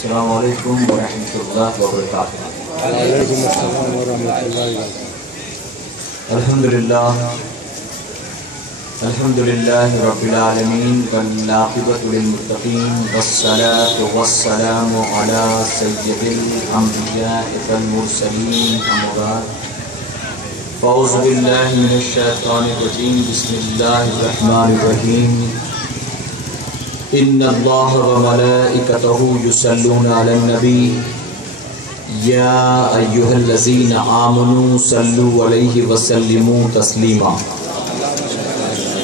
السلام علیکم ورحمۃ اللہ وبرکاتہ۔ وعلیکم السلام ورحمۃ اللہ وبرکاتہ۔ الحمد للہ رب العالمین والعاقبۃ للمتقین والصلاة والسلام علی سید الانبیاء والمرسلین اما بعد فاعوذ باللہ من الشیطان الرجیم بسم اللہ الرحمن الرحیم ان اللہ وملائکتہ یصلون علی النبی یا ایہا الذین آمنوا صلوا علیہ وسلموا تسلیما۔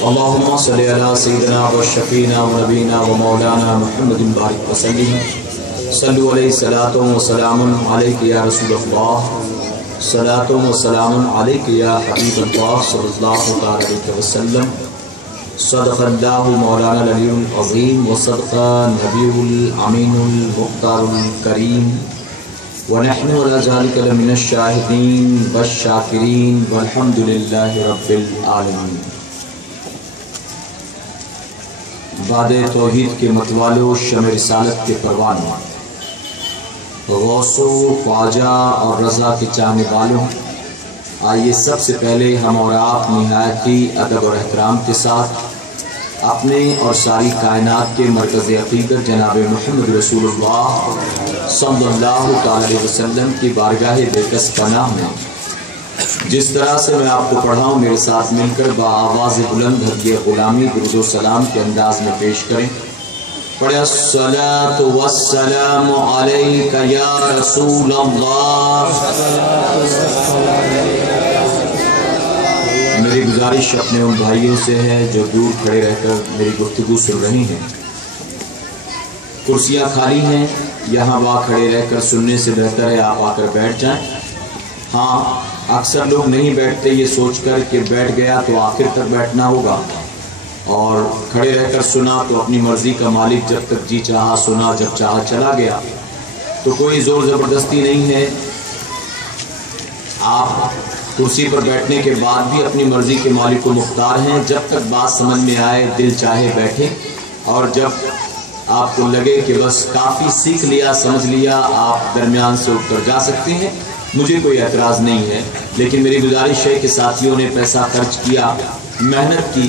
اللہم صلی علی سیدنا و شفینا و نبینا و مولانا محمد بارک وسلم۔ صلوا علیہ صلاۃ و سلام علیک یا رسول اللہ، صلاۃ و سلام علیک یا حبیب اللہ صلی اللہ علیہ وسلم۔ صدق اللہ مولانا العلی العظیم و صدق نبی الامین المختار الکریم ونحن علی ذلک لمن الشاہدین والشاکرین والحمد للہ رب العالمین۔ باد توحید کے متوالو، شمع رسالت کے پروانوں، غوث و خواجہ اور رضا کے چاہنے والوں، آئیے سب سے پہلے ہم اور آپ نہایت ہی ادب اور احترام کے ساتھ اپنے اور ساری کائنات کے مرکز عقیدت جناب محمد رسول اللہ صلی اللہ علیہ وسلم کی بارگاہ بےکس پناہ میں جس طرح سے میں آپ کو پڑھا ہوں میرے ساتھ مل کر بآواز بلند ہدیہ غلامی درود و سلام کے انداز میں پیش کریں۔ پڑھیں الصلاۃ والسلام علیک یا رسول اللہ۔ میری گزارش اپنے ان بھائیوں سے ہے جو دور کھڑے رہ کر میری گفتگو سن رہی ہیں، کرسیاں خالی ہیں، یہاں وہاں کھڑے رہ کر سننے سے بہتر ہے آپ آ کر بیٹھ جائیں۔ ہاں، اکثر لوگ نہیں بیٹھتے یہ سوچ کر کہ بیٹھ گیا تو آخر تک بیٹھنا ہوگا، اور کھڑے رہ کر سنا تو اپنی مرضی کا مالک جب تک جی چاہا سنا، جب چاہا چلا گیا، تو کوئی زور زبردستی نہیں ہے۔ آپ کرسی پر بیٹھنے کے بعد بھی اپنی مرضی کے مالک کو مختار ہیں، جب تک بات سمجھ میں آئے دل چاہے بیٹھے، اور جب آپ کو لگے کہ بس کافی سیکھ لیا سمجھ لیا آپ درمیان سے اٹھ کر جا سکتے ہیں، مجھے کوئی اعتراض نہیں ہے۔ لیکن میری گزارش ہے کہ ساتھیوں نے پیسہ خرچ کیا، محنت کی،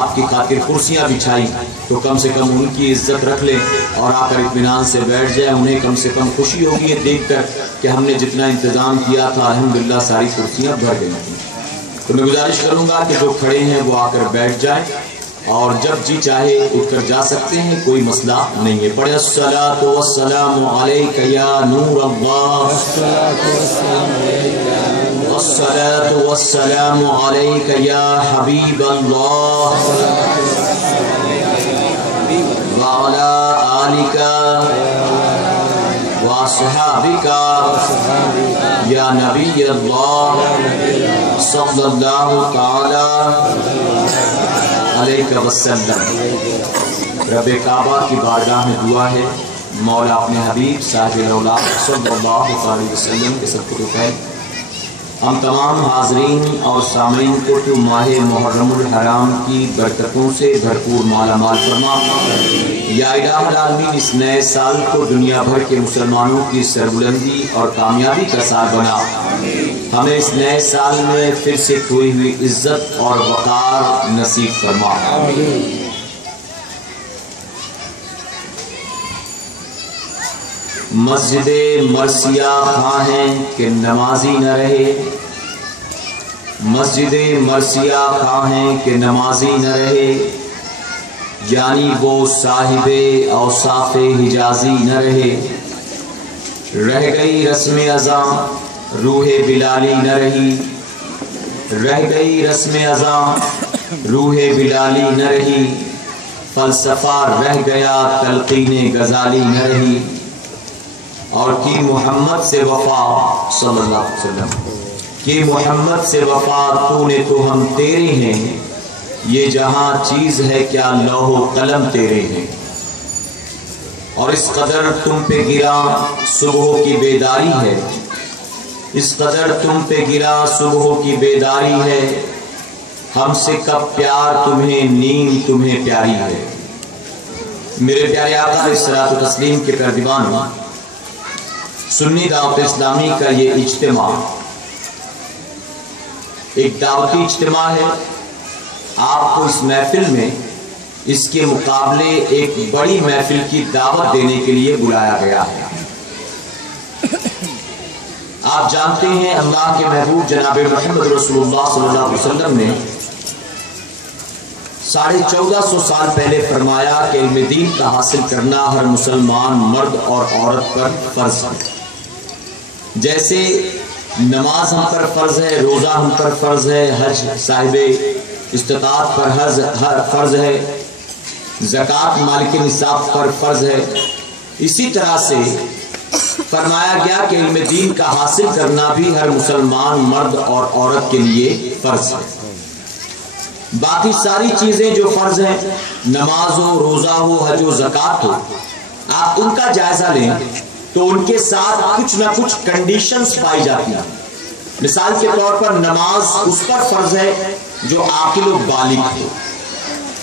آپ کی خاطر کرسیاں بچھائی، تو کم سے کم ان کی عزت رکھ لیں اور آ کر اطمینان سے بیٹھ جائیں۔ انہیں کم سے کم خوشی ہوگی یہ دیکھ کر کہ ہم نے جتنا انتظام کیا تھا الحمدللہ ساری کرسیاں بھر گئی تھیں۔ تو میں گزارش کروں گا کہ جو کھڑے ہیں وہ آ کر بیٹھ جائیں، اور جب جی چاہے اٹھ کر جا سکتے ہیں، کوئی مسئلہ نہیں ہے۔ پڑھیں الصلاۃ والسلام علیک یا نور اللہ، والصلاۃ والسلام علیک یا حبیب اللہ، وعلی آلک واصحابک یا نبی اللہ صلی اللہ تعالی علیہ وسلم۔ رب کعبہ کی بارگاہ میں دعا ہے، مولا اپنے حبیب صاحب الاولاد صلی اللہ علیہ وسلم کے صدقے تو خیر ہم تمام حاضرین اور سامعین کو تو ماہ محرم الحرام کی برکتوں سے بھرپور مالا مال فرما۔ یا الہ العالمین، اس نئے سال کو دنیا بھر کے مسلمانوں کی سربلندی اور کامیابی کا سال بنا۔ ہمیں اس نئے سال میں پھر سے کھوئی ہوئی عزت اور وقار نصیب فرما۔ مسجد مرثیہ کہاں ہے کہ نمازی نہ رہے، مسجد مرثیہ کہاں ہے کہ نمازی نہ رہے، یعنی وہ صاحب اوصاف حجازی نہ رہے۔ رہ گئی رسم اذاں روح بلالی نہ رہی، رہ گئی رسم اذاں روح بلالی نہ رہی، فلسفہ رہ گیا تلقین غزالی نہ رہی، اور کی محمد سے وفا صلی اللہ علیہ وسلم، کی محمد سے وفا تو نے تو ہم تیرے ہیں، یہ جہاں چیز ہے کیا لوح و قلم تیرے ہیں، اور اس قدر تم پہ گرا صبح کی بیداری ہے، اس قدر تم پہ گرا صبح کی بیداری ہے، ہم سے کب پیار تمہیں نیند تمہیں پیاری ہے۔ میرے پیارے آقا علیہ الصلوۃ والتسلیم کے پیردیوان، سنی دعوت اسلامی کا یہ اجتماع ایک دعوتی اجتماع ہے. آپ کو اس محفل میں اس کے مقابلے ایک بڑی محفل کی دعوت دینے کے لیے بلایا گیا ہے. آپ جانتے ہیں اللہ کے محبوب جناب محمد رسول اللہ صلی اللہ علیہ وسلم نے 1450 سال پہلے فرمایا کہ علم دین کا حاصل کرنا ہر مسلمان مرد اور عورت پر فرض ہے. جیسے نماز ہم پر فرض ہے، روزہ ہم پر فرض ہے، حج صاحب استطاعت پر فرض ہے، زکوٰۃ مالک نصاب پر فرض ہے، اسی طرح سے فرمایا گیا کہ علم دین کا حاصل کرنا بھی ہر مسلمان مرد اور عورت کے لیے فرض ہے. باقی ساری چیزیں جو فرض ہیں، نماز ہو، روزہ ہو، حج و زکوٰۃ ہو، آپ ان کا جائزہ لیں تو ان کے ساتھ کچھ نہ کچھ کنڈیشنز پائی جاتی ہیں. مثال کے طور پر نماز اس پر فرض ہے جو عاقل و بالغ ہو.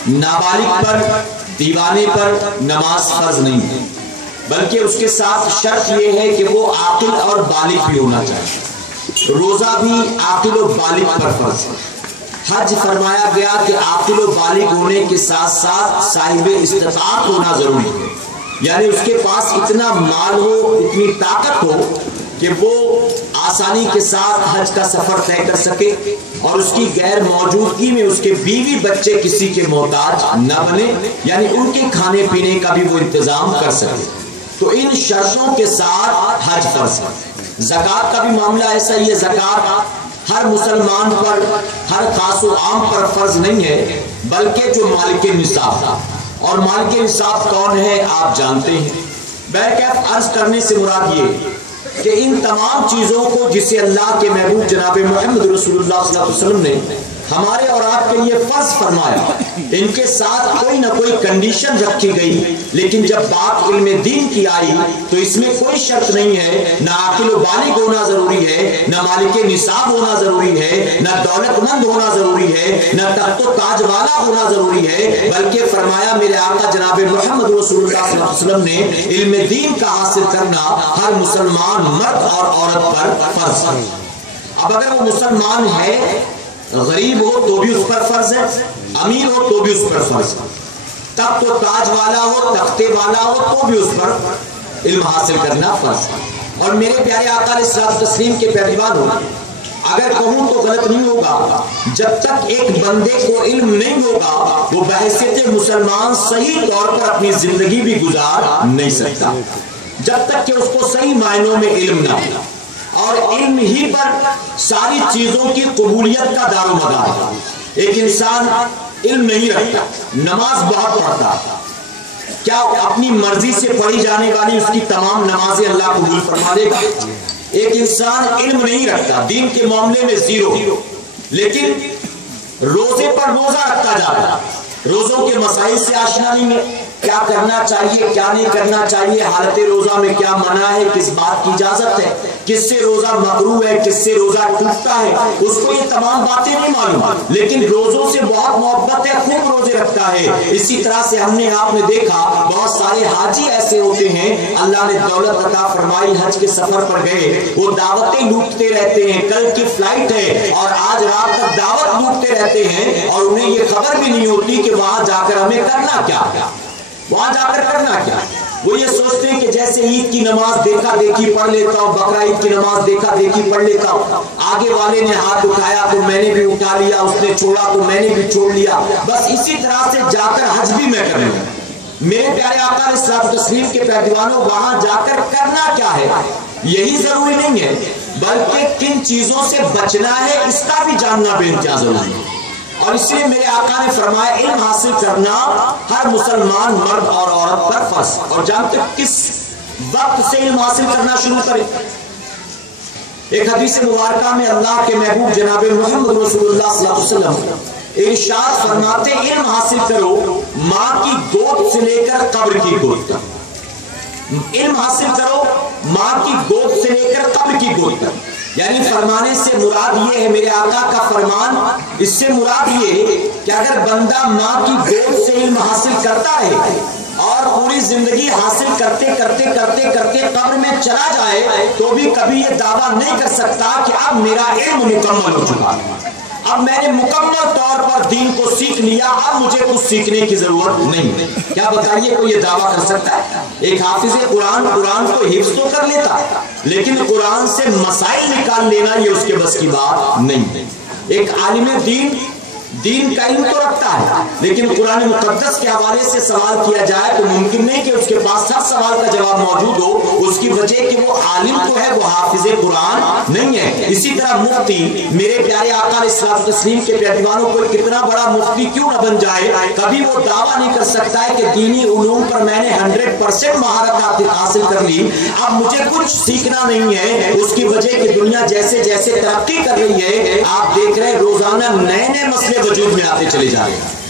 نابالغ پر، دیوانے پر نماز فرض نہیں ہے، بلکہ اس کے ساتھ شرط یہ ہے کہ وہ عاقل اور بالغ بھی ہونا چاہیے. روزہ بھی عاقل و بالغ پر فرض ہے. حج فرمایا گیا کہ عاقل و بالغ ہونے کے ساتھ ساتھ صاحب استطاعت ہونا ضروری ہے، یعنی اس کے پاس اتنا مال ہو، اتنی طاقت ہو کہ وہ آسانی کے ساتھ حج کا سفر طے کر سکے اور اس کی غیر موجودگی میں اس کے بیوی بچے کسی کے محتاج نہ بنے، یعنی ان کے کھانے پینے کا بھی وہ انتظام کر سکے. تو ان شرطوں کے ساتھ حج فرض ہے. زکوٰۃ کا بھی معاملہ ایسا ہی ہے. زکوٰۃ ہر مسلمان پر، ہر خاص و عام پر فرض نہیں ہے، بلکہ جو مالک نصاب تھا. اور مالک نصاب کون ہے آپ جانتے ہیں. بہرکیف عرض کرنے سے مراد یہ کہ ان تمام چیزوں کو جسے اللہ کے محبوب جناب محمد رسول اللہ صلی اللہ علیہ وسلم نے ہمارے اور آپ کے لیے فرض فرمایا، ان کے ساتھ کوئی نہ کوئی کنڈیشن رکھی گئی. لیکن جب بات علم دین کی آئی تو اس میں کوئی شرط نہیں ہے. نہ عاقل و بالغ ہونا ضروری ہے، نہ مالک نصاب ہونا ضروری ہے، نہ دولت مند ہونا ضروری ہے، نہ تخت و تاج والا ہونا ضروری ہے، بلکہ فرمایا میرے آقا جناب محمد رسول اللہ صلی اللہ علیہ وسلم نے علم دین کا حاصل کرنا ہر مسلمان مرد اور عورت پر فرض ہے. اب اگر وہ مسلمان ہے، غریب ہو تو بھی اس پر فرض ہے، امیر ہو تو بھی اس پر فرض ہے، تخت و تاج والا ہو، تختے والا ہو تو بھی اس پر علم حاصل کرنا فرض ہے. اور میرے پیارے آقا علیہ الصلوۃ والتسلیم کے پیروان ہو، اگر کہوں تو غلط نہیں ہوگا، جب تک ایک بندے کو علم نہیں ہوگا وہ بحیثیت مسلمان صحیح طور پر اپنی زندگی بھی گزار نہیں سکتا، جب تک کہ اس کو صحیح معنوں میں علم نہ ہو. اور علم ہی پر ساری چیزوں کی قبولیت کا دار و مدار ہے. ایک انسان علم نہیں رکھتا، نماز بہت پڑھتا، کیا اپنی مرضی سے پڑھی جانے والی اس کی تمام نمازیں اللہ قبول فرما دے گا؟ ایک انسان علم نہیں رکھتا، دین کے معاملے میں زیرو، لیکن روزے پر روزہ رکھتا جاتا، روزوں کے مسائل سے آشنا نہیں ہے، کیا کرنا چاہیے کیا نہیں کرنا چاہیے، حالت روزہ میں کیا منع ہے، کس بات کی اجازت ہے، کس سے روزہ مکروہ ہے، کس سے روزہ ٹوٹتا ہے، اس کو یہ تمام باتیں نہیں معلوم، لیکن روزوں سے بہت محبت ہے، خوب روزے رکھتا ہے. اسی طرح سے ہم نے آپ نے دیکھا بہت سارے حاجی ایسے ہوتے ہیں، اللہ نے دولت عطا فرمائی، حج کے سفر پر گئے، وہ دعوتیں لوٹتے رہتے ہیں، کل کی فلائٹ ہے اور آج رات تک دعوت لوٹتے رہتے ہیں، اور انہیں یہ خبر بھی نہیں ہوتی کہ وہاں جا کر ہمیں کرنا کیا، وہاں جا کر کرنا کیا. وہ یہ سوچتے ہیں کہ جیسے عید کی نماز دیکھا دیکھی پڑھ لیتا ہوں، بقرہ عید کی نماز دیکھا دیکھی پڑھ لیتا ہوں، آگے والے نے ہاتھ اٹھایا تو میں نے بھی اٹھا لیا، اس نے چھوڑا تو میں نے بھی چھوڑ لیا، بس اسی طرح سے جا کر حج بھی میں کروں گا. میرے پیارے آقا علیہ الصلوۃ والتسلیم کے پیروانوں، وہاں جا کر کرنا کیا ہے یہی ضروری نہیں ہے، بلکہ کن چیزوں سے بچنا ہے اس کا بھی جاننا بے انتہا ضروری ہے. اور اس لیے میرے آقا نے فرمایا علم حاصل کرنا ہر مسلمان مرد اور عورت پر فرض. اور جانتے کس وقت سے علم حاصل کرنا شروع کریں؟ ایک حدیث مبارکہ میں اللہ کے محبوب جناب محمد رسول اللہ صلی اللہ علیہ وسلم ارشاد فرماتے علم حاصل کرو ماں کی گود سے لے کر قبر کی گود تک. علم حاصل کرو ماں کی گود سے لے کر قبر کی گود تک. یعنی فرمانے سے مراد یہ ہے، میرے آقا کا فرمان، اس سے مراد یہ کہ اگر بندہ ماں کی گود سے علم حاصل کرتا ہے اور پوری زندگی حاصل کرتے کرتے کرتے کرتے قبر میں چلا جائے تو بھی کبھی یہ دعویٰ نہیں کر سکتا کہ اب میرا علم مکمل ہو چکا، اب میں نے مکمل طور پر دین کو سیکھ لیا، اب مجھے کچھ سیکھنے کی ضرورت نہیں۔ کیا بتائیے کوئی یہ دعویٰ کر سکتا ہے؟ ایک حافظ قرآن کو حفظ تو کر لیتا لیکن قرآن سے مسائل نکال لینا یہ اس کے بس کی بات نہیں۔ ایک عالم دین کا علم تو رکھتا ہے لیکن قرآن مقدس کے حوالے سے سوال کیا جائے تو ممکن نہیں کہ اس کے پاس ہر سوال کا جواب موجود ہو، اس کی وجہ کہ وہ عالم تو ہے، وہ حافظ قرآن نہیں ہے۔ اسی طرح مفتی، میرے پیارے آقا علیہ الصلوۃ والتسلیم کے پیروانوں کو کتنا بڑا مفتی کیوں نہ بن جائے، کبھی وہ دعویٰ نہیں کر سکتا ہے کہ دینی علوم پر میں نے 100% مہارت حاصل کر لی، اب مجھے کچھ سیکھنا نہیں ہے۔ اس کی وجہ کہ دنیا جیسے جیسے ترقی کر رہی ہے، آپ دیکھ رہے ہیں روزانہ نئے نئے مسئلے وجود میں آتے چلے جا رہے ہیں۔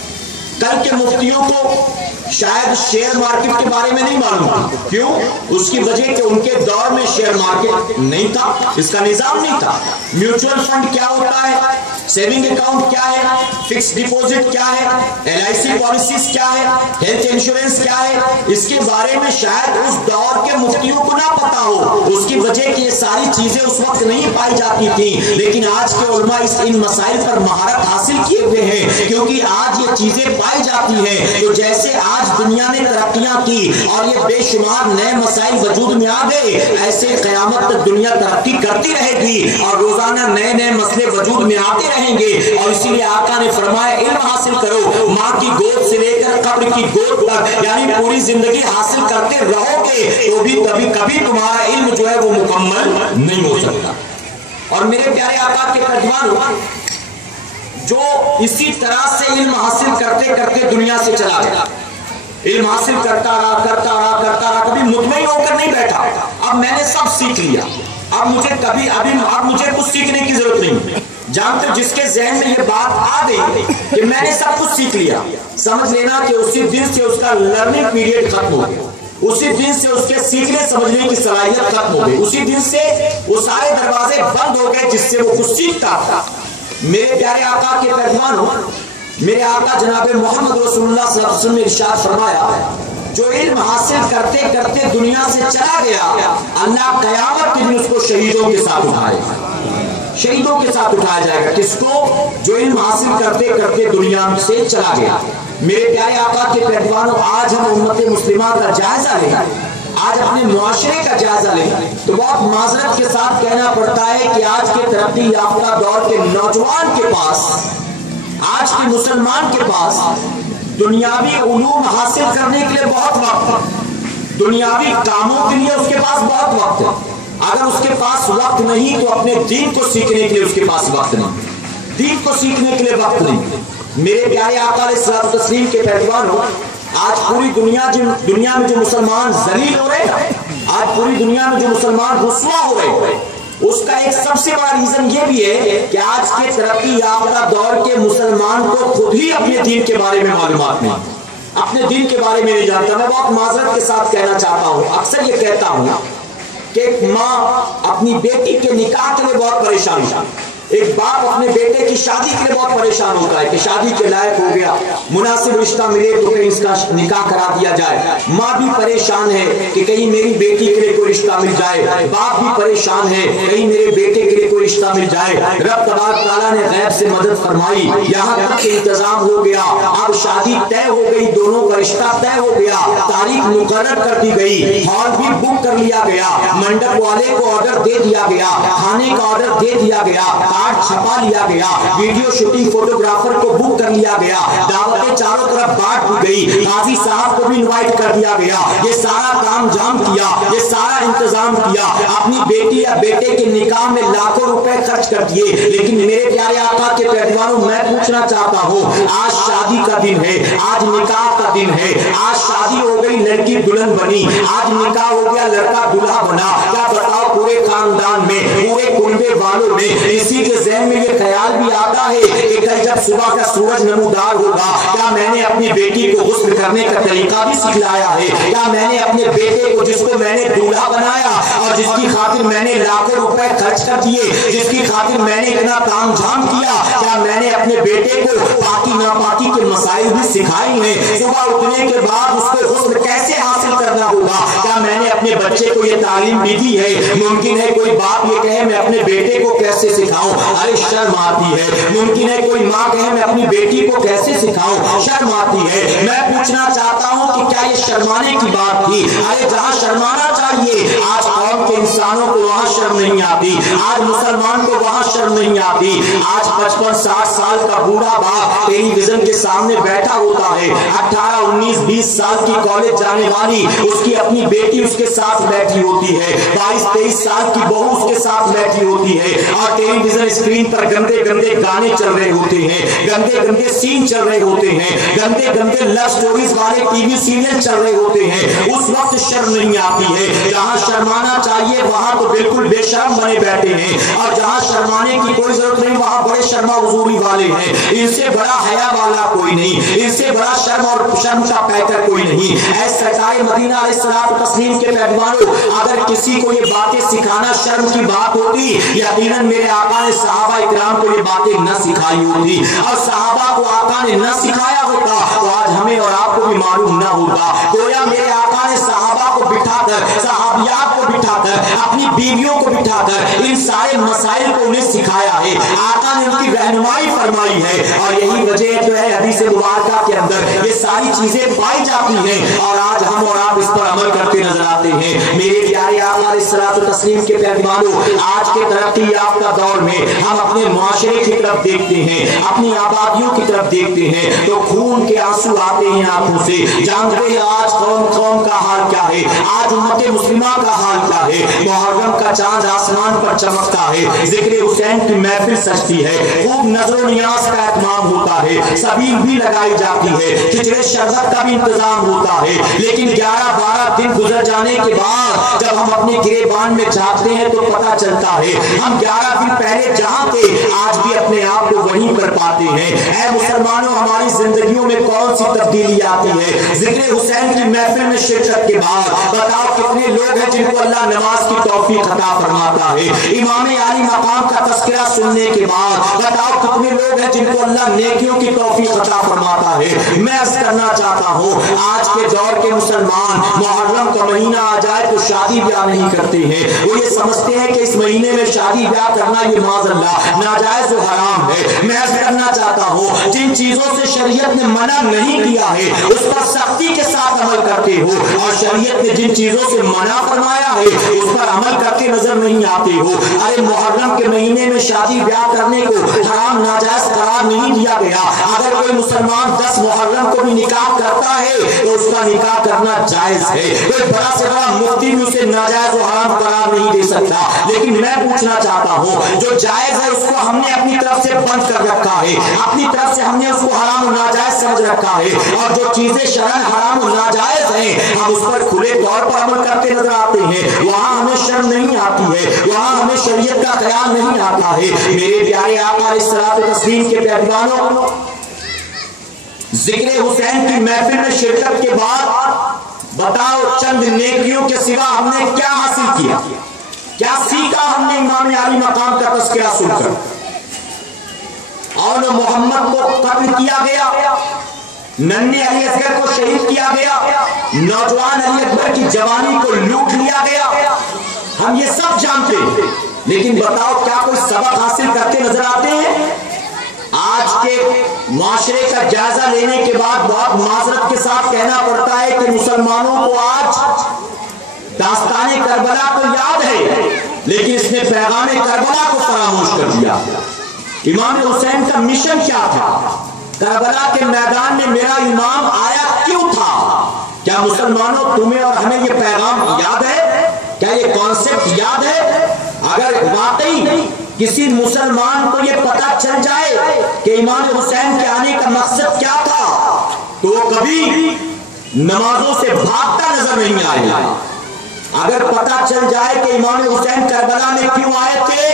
کل کے مفتیوں کو شاید شیئر مارکیٹ کے بارے میں نہیں معلوم تھا، کیوں؟ اس کی وجہ کہ ان کے دور میں شیئر مارکیٹ نہیں تھا، اس کا نظام نہیں تھا۔ میوچول فنڈ کیا ہوتا ہے، سیونگ اکاؤنٹ کیا ہے، فکس ڈپوزٹ کیا ہے، LIC پالیسیز کیا ہے، ہیلتھ انشورنس کیا ہے، اس کے بارے میں شاید اس دور کے مفتیوں کو نہ پتا ہو۔ اس کی وجہ کہ یہ ساری چیزیں اس وقت نہیں پائی جاتی تھیں، لیکن آج کے علماء ان مسائل پر مہارت حاصل کیے ہوئے ہیں، کیونکہ آج یہ چیزیں پائی جاتی ہیں۔ تو جیسے آج دنیا نے ترقیاں کی اور یہ بے شمار نئے مسائل وجود میں آ گئے، ایسے قیامت تک دنیا ترقی کرتی رہے گی اور روزانہ نئے نئے مسئلے وجود میں آتے رہیں گے۔ اور اسی لیے آقا نے فرمایا علم حاصل کرو، ماں کی گود سے لے کر قبر کی گود تک، یعنی پوری زندگی حاصل کرتے رہو گے تو بھی کبھی تمہارا علم جو ہے وہ مکمل نہیں ہو سکتا۔ اور میرے پیارے آقا کے قدمان جو اسی طرح سے علم حاصل کرتے کرتے دنیا سے چلا گیا، علم حاصل کرتا رہا، کبھی مطمئن ہو کر نہیں بیٹھا، اب میں نے سب سیکھ لیا، اب مجھے کچھ سیکھنے کی ضرورت نہیں۔ جانتے جس کے ذہن میں یہ بات آ گئی کہ میں نے سب کچھ سیکھ لیا، سمجھ لینا کہ اسی دن سے اس کا لرننگ پیریڈ ختم ہو گیا، اسی دن سے اس کے سیکھنے سمجھنے کی صلاحیت ختم ہو گئی، اسی دن سے وہ سارے دروازے بند ہو گئے جس سے وہ کچھ سیکھتا تھا۔ میرے پیارے آقا کے پیروانوں، میرے آقا جناب محمد رسول اللہ صلی اللہ علیہ وسلم نے ارشاد فرمایا، جو علم حاصل کرتے کرتے دنیا سے چلا گیا، اللہ قیامت کے دن اس کو شہیدوں کے ساتھ اٹھائے گا، شہیدوں کے ساتھ اٹھایا جائے گا۔ کس کو؟ جو علم حاصل کرتے کرتے دنیا سے چلا گیا۔ میرے پیارے آقا کے پیروانوں، آج ہم امت مسلمہ کا جائزہ لیں، آج اپنے معاشرے کا جائزہ لیں تو بہت معذرت کے ساتھ کہنا پڑتا ہے کہ آج کے ترقی یافتہ دور کے نوجوان کے پاس، آج کے مسلمان کے پاس دنیاوی علوم حاصل کرنے کے لیے بہت وقت ہے، دنیاوی کاموں کے لیے اس کے پاس بہت وقت ہے۔ اگر اس کے پاس وقت نہیں تو اپنے دین کو سیکھنے کے لیے اس کے پاس وقت نہیں، دین کو سیکھنے کے لیے وقت نہیں۔ میرے پیارے آقا علیہ الصلوۃ والتسلیم کے پیروانوں، آج پوری دنیا میں جو مسلمان ذلیل ہو رہے ہیں، آج پوری دنیا میں جو مسلمان رسوا ہو رہے ہیں، اس کا ایک سب سے بڑا ریزن یہ بھی ہے کہ آج کے ترقی یافتہ دور کے مسلمان کو خود ہی اپنے دین کے بارے میں معلومات نہیں، اپنے دین کے بارے میں نہیں جانتا۔ میں بہت معذرت کے ساتھ کہنا چاہتا ہوں، اکثر یہ کہتا ہوں کہ ایک ماں اپنی بیٹی کے نکاح کے لیے بہت پریشان ہوتا ہے، ایک باپ اپنے بیٹے کی شادی کے لیے بہت پریشان ہوتا ہے کہ شادی کے لائق ہو گیا، مناسب رشتہ ملے تو کہیں اس کا نکاح کرا دیا جائے۔ ماں بھی پریشان ہے کہ کہیں میری بیٹی کے لیے کوئی رشتہ مل جائے، باپ بھی پریشان ہے کہیں میرے بیٹے کے لیے کوئی رشتہ مل جائے۔ رب تبارک تعالیٰ نے غیب سے مدد فرمائی، یہاں تک کہ انتظام ہو گیا، اب شادی طے ہو گئی، دونوں کا رشتہ طے ہو گیا، تاریخ مقرر کر دی گئی، ہال بھی بک کر لیا گیا، منڈپ والے کو آرڈر دے دیا گیا، کھانے کا آرڈر دے دیا گیا، کارڈ چھپا لیا گیا، ویڈیو شوٹنگ فوٹوگرافر کو بک کر لیا گیا، دعوتیں چاروں طرف بانٹ دی گئی، قاضی صاحب کو بھی انوائٹ کر دیا گیا، یہ سارا کام جام کیا، یہ سارا انتظام کیا، اپنی بیٹی یا بیٹے کے نکاح میں لاکھوں روپے خرچ کر دیے۔ لیکن میرے پیارے آقا کے پیروانوں، میں پوچھنا چاہتا ہوں، آج شادی کا دن ہے، آج نکاح کا دن ہے، آج شادی ہو گئی، لڑکی دلہن بنی، آج نکاح ہو گیا، لڑکا دلہا بنا، کیا بتاؤ پورے خاندان میں, پورے کنبے والوں میں اسی کے ذہن میں یہ خیال بھی آتا ہے کہ کل جب صبح کا سورج نمودار ہوگا کیا میں نے اپنی بیٹی کو غسل کرنے کا طریقہ بھی سکھلایا ہے, کیا میں نے اپنے بیٹے کو جس کو میں نے دولہا بنایا اور جس کی خاطر میں نے لاکھوں روپے خرچ کر دیے, جس کی خاطر میں نے اتنا تام جھام کیا, کیا میں نے اپنے بیٹے کو پاکی ناپاکی کے مسائل بھی سکھائے ہیں؟ صبح اٹھنے کے بعد اس کو غسل کیسے حاصل کرنا ہوگا کیا میں نے اپنے بچے کو یہ تعلیم بھی دی ہے؟ ممکن ہے کوئی باپ یہ کہے میں اپنے بیٹے کو کیسے سکھاؤں, ارے شرم آتی ہے. ممکن ہے کوئی ماں کہے میں اپنی بیٹی کو کیسے سکھاؤں, شرم آتی ہے. میں پوچھنا چاہتا ہوں کہ کیا یہ شرمانے کی بات تھی؟ ارے جہاں شرمانا چاہیے آج قوم کے انسانوں کو وہاں شرم نہیں آتی, آج مسلمان کو وہاں شرم نہیں آتی. آج 55-60 سال کا بوڑھا باپ ٹیلی ویژن کے سامنے بیٹھا ہوتا ہے, 18-19-20 سال کی کالج جانے والی اس کی اپنی بیٹی اس کے ساتھ بیٹھی ہوتی ہے, 22-23 سال کی بہو اس کے ساتھ بیٹھی ہوتی ہے اور ٹیلی ویژن اسکرین پر گندے گندے گانے چل رہے ہوتے ہیں, گندے گندے سین چل رہے ہوتے ہیں, گندے گندے لو سٹوریز والے ٹی وی سیریل چل رہے ہوتے ہیں. اس وقت شرم نہیں آتی ہے. جہاں شرمانا چاہیے وہاں تو بالکل بے شرم بنے بیٹھے ہیں, اور جہاں شرمانے کی کوئی ضرورت نہیں وہاں بڑے شرما حضوری والے ہیں. ان سے بڑا حیا والا کوئی نہیں, ان سے بڑا شرم اور شرم کا پیکر کوئی نہیں. اے سرکار مدینہ علیہ الصلوۃ والتسلیم کے پیغمبروں, اگر کسی کو یہ باتیں سکھانا شرم کی بات ہوتی یقیناً میرے آقا نے صحابہ اکرام کو یہ باتیں نہ سکھائی ہوتی, اور صحابہ کو آقا نے نہ سکھایا ہوتا تو آج ہمیں اور آپ کو بھی معلوم نہ ہوتا. گویا میرے آقا نے صحابہ کو بٹھا کر, صحابیات کو بٹھا کر, اپنی بیویوں کو بٹھا کر ان سارے مسائل کو انہیں سکھایا ہے. آقا نے ان کی رہنمائی فرمائی ہے, اور یہی وجہ جو ہے حدیث مبارکہ کے اندر یہ ساری چیزیں پائی جاتی ہیں, اور آج ہم اور آپ اس پر عمل کرتے نظر آتے ہیں. میرے پیارے آقا علیہ الصلوۃ والتسلیم کے پیغمبروں, آج کے ترقی یافتہ دور میں ہم اپنے معاشرے کی طرف دیکھتے ہیں, اپنی آبادیوں کی طرف دیکھتے ہیں تو خون کے آنسو آتے ہیں آنکھوں سے. جانتے ہیں آج قوم کا حال کیا ہے, آج امت مسلمہ کا حال کیا ہے. محرم کا چاند آسمان پر چمکتا ہے, ذکر حسین کی محفل سجتی ہے, خوب نظر و نیاز کا اہتمام ہوتا ہے, سبیل بھی لگائی جاتی ہے, کھچڑے شربت کا بھی انتظام ہوتا ہے. لیکن 11-12 دن گزر جانے کے بعد جب ہم اپنے گریبان میں جھانکتے ہیں تو پتہ چلتا ہے ہم 11 دن پہلے جہاں تھے آج بھی اپنے آپ کو وہیں پر پاتے ہیں. اے مسلمانوں, ہماری زندگیوں میں کون سی تبدیلی آتی ہے ذکر حسین کی محفل میں شرکت کے بعد؟ بتاؤ کتنے لوگ ہیں جن کو اللہ نماز کی توفیق عطا فرماتا ہے. امام عالی مقام کا تذکرہ سننے کے بعد بتاؤ کتنے لوگ ہیں جن کو اللہ نیکیوں کی توفیق عطا فرماتا ہے. میں عرض کرنا چاہتا ہوں آج کے دور کے مسلمان محرم کا مہینہ آ جائے تو شادی بیاہ نہیں کرتے ہیں. وہ یہ سمجھتے ہیں کہ اس مہینے میں شادی بیاہ کرنا یہ معاذ اللہ ناجائز و حرام ہے. میں عرض کرنا چاہتا ہوں جن چیزوں سے شریعت نے منع نہیں کیا ہے اس پر سختی کے ساتھ عمل کرتے ہو, اور شریعت نے جن چیزوں سے منع فرمایا ہے اس پر عمل کرتے نظر نہیں آتے ہو. ارے محرم کے مہینے میں شادی بیاہ کرنے کو حرام ناجائز قرار نہیں دیا گیا. اگر کوئی مسلمان 10 محرم کو بھی نکاح کرتا ہے تو اس کا نکاح کرنا جائز ہے. کوئی بڑا سے بڑا مفتی بھی اسے ناجائز و حرام قرار نہیں دے سکتا. لیکن میں پوچھنا چاہتا ہوں جو جائز ہے اس کو ہم نے اپنی طرف سے بند کر رکھا ہے, اپنی طرف سے ہم نے اس کو حرام و ناجائز سمجھ رکھا ہے, اور جو چیزیں شرعاً حرام و ناجائز ہیں ہم اس پر کھلے طور پر عمل کرتے نظر آتے ہیں. وہاں ہمیں شرم نہیں آتی ہے, وہاں ہمیں شریعت کا خیال نہیں آتا ہے. میرے پیارے آقا علیہ الصلوۃ والتسلیم کے پیغمبروں, ذکر حسین کی محفل میں شرکت کے بعد بتاؤ چند نیکیوں کے سوا ہم نے کیا حاصل کیا, کیا سیکھا ہم نے امام عالی مقام کا تذکرہ سن کر؟ اور محمد کو قتل کیا گیا, ننھے علی اصغر کو شہید کیا گیا, نوجوان علی اکبر کی جوانی کو لوٹ لیا گیا. ہم یہ سب جانتے ہیں, لیکن بتاؤ کیا کوئی سبق حاصل کرتے نظر آتے ہیں؟ آج کے معاشرے کا جائزہ لینے کے بعد بہت معذرت کے ساتھ کہنا پڑتا ہے کہ مسلمانوں کو آج داستان کربلا تو یاد ہے لیکن اس نے پیغام کربلا کو فراموش کر دیا. امام حسین کا مشن کیا تھا؟ کربلا کے میدان میں میرا امام آیا کیوں تھا؟ کیا مسلمانوں تمہیں اور ہمیں یہ پیغام یاد ہے؟ کیا یہ کانسیپٹ یاد ہے؟ اگر واقعی کسی مسلمان کو یہ پتا چل جائے کہ امام حسین کے آنے کا مقصد کیا تھا تو وہ کبھی نمازوں سے بھاگتا نظر نہیں آئے گا. اگر پتہ چل جائے کہ امام حسین کربلا میں کیوں آئے تھے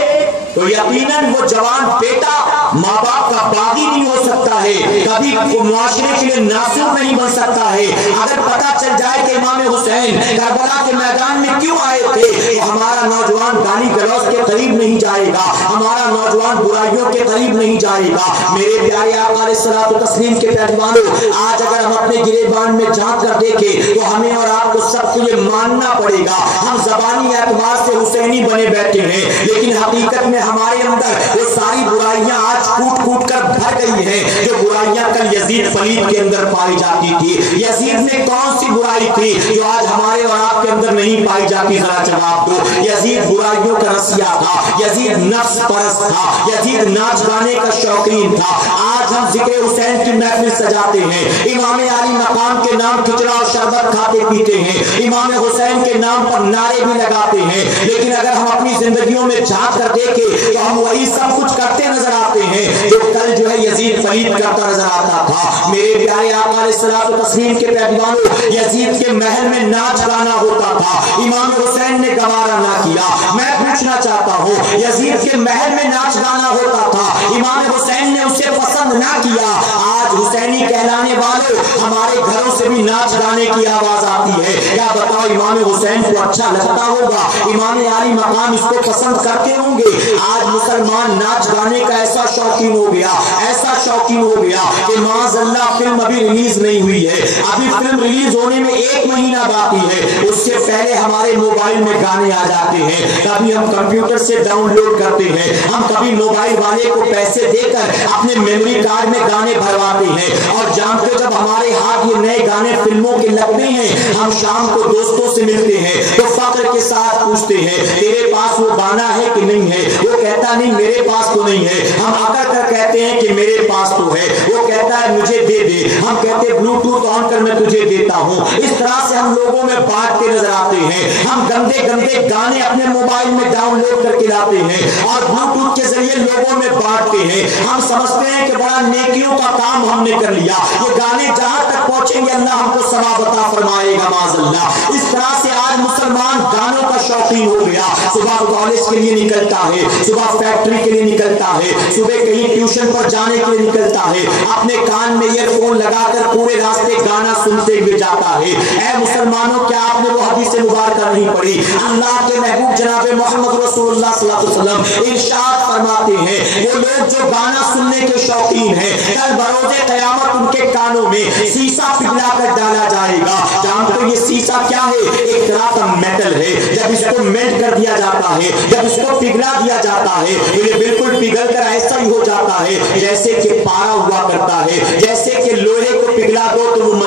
تو یقیناً وہ جوان بیٹا ماں باپ کا باغی نہیں ہو سکتا ہے، کبھی معاشرے کے لیے ناصر نہیں بن سکتا ہے۔ اگر پتہ چل جائے کہ امام حسین کربلا کے میدان میں کیوں آئے تھے تو ہمارا نوجوان گالی گلوچ کے قریب نہیں جائے گا، ہمارا نوجوان برائیوں کے قریب نہیں جائے گا۔ میرے پیارے آقا علیہ الصلوۃ والتسلیم کے پیروانوں، آج اگر ہم اپنے گریبان میں جھانک کر دیکھیں تو ہمیں اور آپ کو سب کو یہ ماننا پڑے گا ہم زبانی اعتبار سے حسینی بنے بیٹھے ہیں، لیکن حقیقت میں ہمارے اندر وہ ساری برائیاں آج کوٹ کوٹ کر بھر گئی ہیں جو برائیاں کل یزید پلید کے اندر پائی جاتی تھی۔ یزید میں کون سی برائی تھی جو آج ہمارے اور آپ کے اندر نہیں پائی جاتی؟ ذرا جواب دو۔ یزید برائیوں کا رسیا تھا، یزید نفس پرست تھا، یزید ناچ گانے کا شوقین تھا۔ آج ہم ذکر حسین کی محفل سجاتے ہیں، امام علی مقام کے نام کھچڑا اور شربت کھاتے پیتے ہیں، امام حسین کے نام پر نعرے بھی لگاتے ہیں، لیکن اگر ہم اپنی زندگیوں میں جھانک کر دیکھیں تو ہم وہی سب کچھ کرتے نظر آتے ہیں جو کل جو ہے یزید پلید کرتا نظر آتا تھا۔ میرے پیارے آقا علیہ الصلوۃ والتسلیم کے پیروانوں، یزید کے محل میں ناچ گانا ہوتا تھا، امام حسین نے گوارا نہ کیا۔ میں پوچھنا چاہتا ہوں، یزید کے محل میں ناچ گانا ہوتا تھا، امام حسین نے اسے پسند نہ کیا۔ آج حسینی کہلانے والوں ہمارے گھروں سے بھی ناچ گانے کی آواز آتی ہے، کیا بتاؤ امام حسین کو اچھا لگتا ہوگا؟ امام علی مقام اس کو پسند کرتے ہوں گے؟ آج مسلمان ناچ گانے کا ایسا شوقین ہو گیا، ایسا شوقین ہو گیا کہ معاذ اللہ فلم ابھی ریلیز نہیں ہوئی ہے، ابھی فلم ریلیز ہونے میں 1 مہینہ باقی ہے، اس سے پہلے ہمارے موبائل میں گانے آ جاتے ہیں، کبھی ہم کمپیوٹر سے ڈاؤن لوڈ کرتے ہیں، ہم کبھی موبائل والے کو پیسے دے کر اپنے میموری کارڈ میں گانے بھرواتے ہیں، اور جانتے جب ہمارے ہاتھ یہ نئے گانے فلموں کے لگتے ہیں، ہم شام کو دوستوں سے ملتے ہیں تو فخر کے ساتھ پوچھتے ہیں تیرے پاس وہ گانا ہے کہ نہیں ہے؟ وہ کہتا نہیں میرے پاس تو نہیں ہے، ہم آ کر کہتے ہیں کہ میرے پاس تو ہے، وہ کہتا ہے مجھے دے دے، ہم کہتے ہیں بلوٹوتھ آن کر میں تجھے دیتا ہوں۔ اس طرح سے ہم لوگوں میں بانٹتے نظر آتے ہیں، ہم گندے گندے گانے اپنے موبائل میں ڈاؤن لوڈ کر کے لاتے ہیں اور بلوٹوتھ کے ذریعے لوگوں میں بانٹتے ہیں۔ ہم سمجھتے ہیں کہ بڑا نیکیوں کا کام ہم نے کر لیا، یہ گانے جہاں تک پہنچیں گے اللہ ہم کو ثواب عطا فرمائے گا معاذ اللہ۔ اس طرح سے آج مسلمان گانوں کا شوقین ہو گیا، صبح کالج کے لیے نکلتا ہے، صبح فیکٹری کے لیے نکلتا ہے، صبح کہیں ٹیوشن پر جانے کے لیے نکلتا ہے، اپنے کان میں ایئر فون لگا کر پورے راستے گانا سنتے ہوئے جاتا ہے۔ اے مسلمانوں، کیا آپ نے وہ حدیث مبارکہ نہیں پڑھی؟ اللہ کے محبوب جناب محمد رسول اللہ صلی اللہ علیہ وسلم ارشاد فرماتے ہیں وہ لوگ جو گانا سننے کے شوقین ہیں کل بروز قیامت ان کے کانوں میں سیسا پگھلا کر ڈالا جائے گا۔ جانتے یہ سیسا کیا ہے؟ ایک طرح کا میٹل ہے، جب اس کو میلٹ کر دیا جاتا ہے، جب اس کو پگھلا دیا جاتا ہے تو یہ بالکل پگھل کر ایسا ہی ہو جاتا ہے جیسے کہ پارا ہوا کرتا ہے، جیسے کہ لوہے کو پگھلا دو تو وہ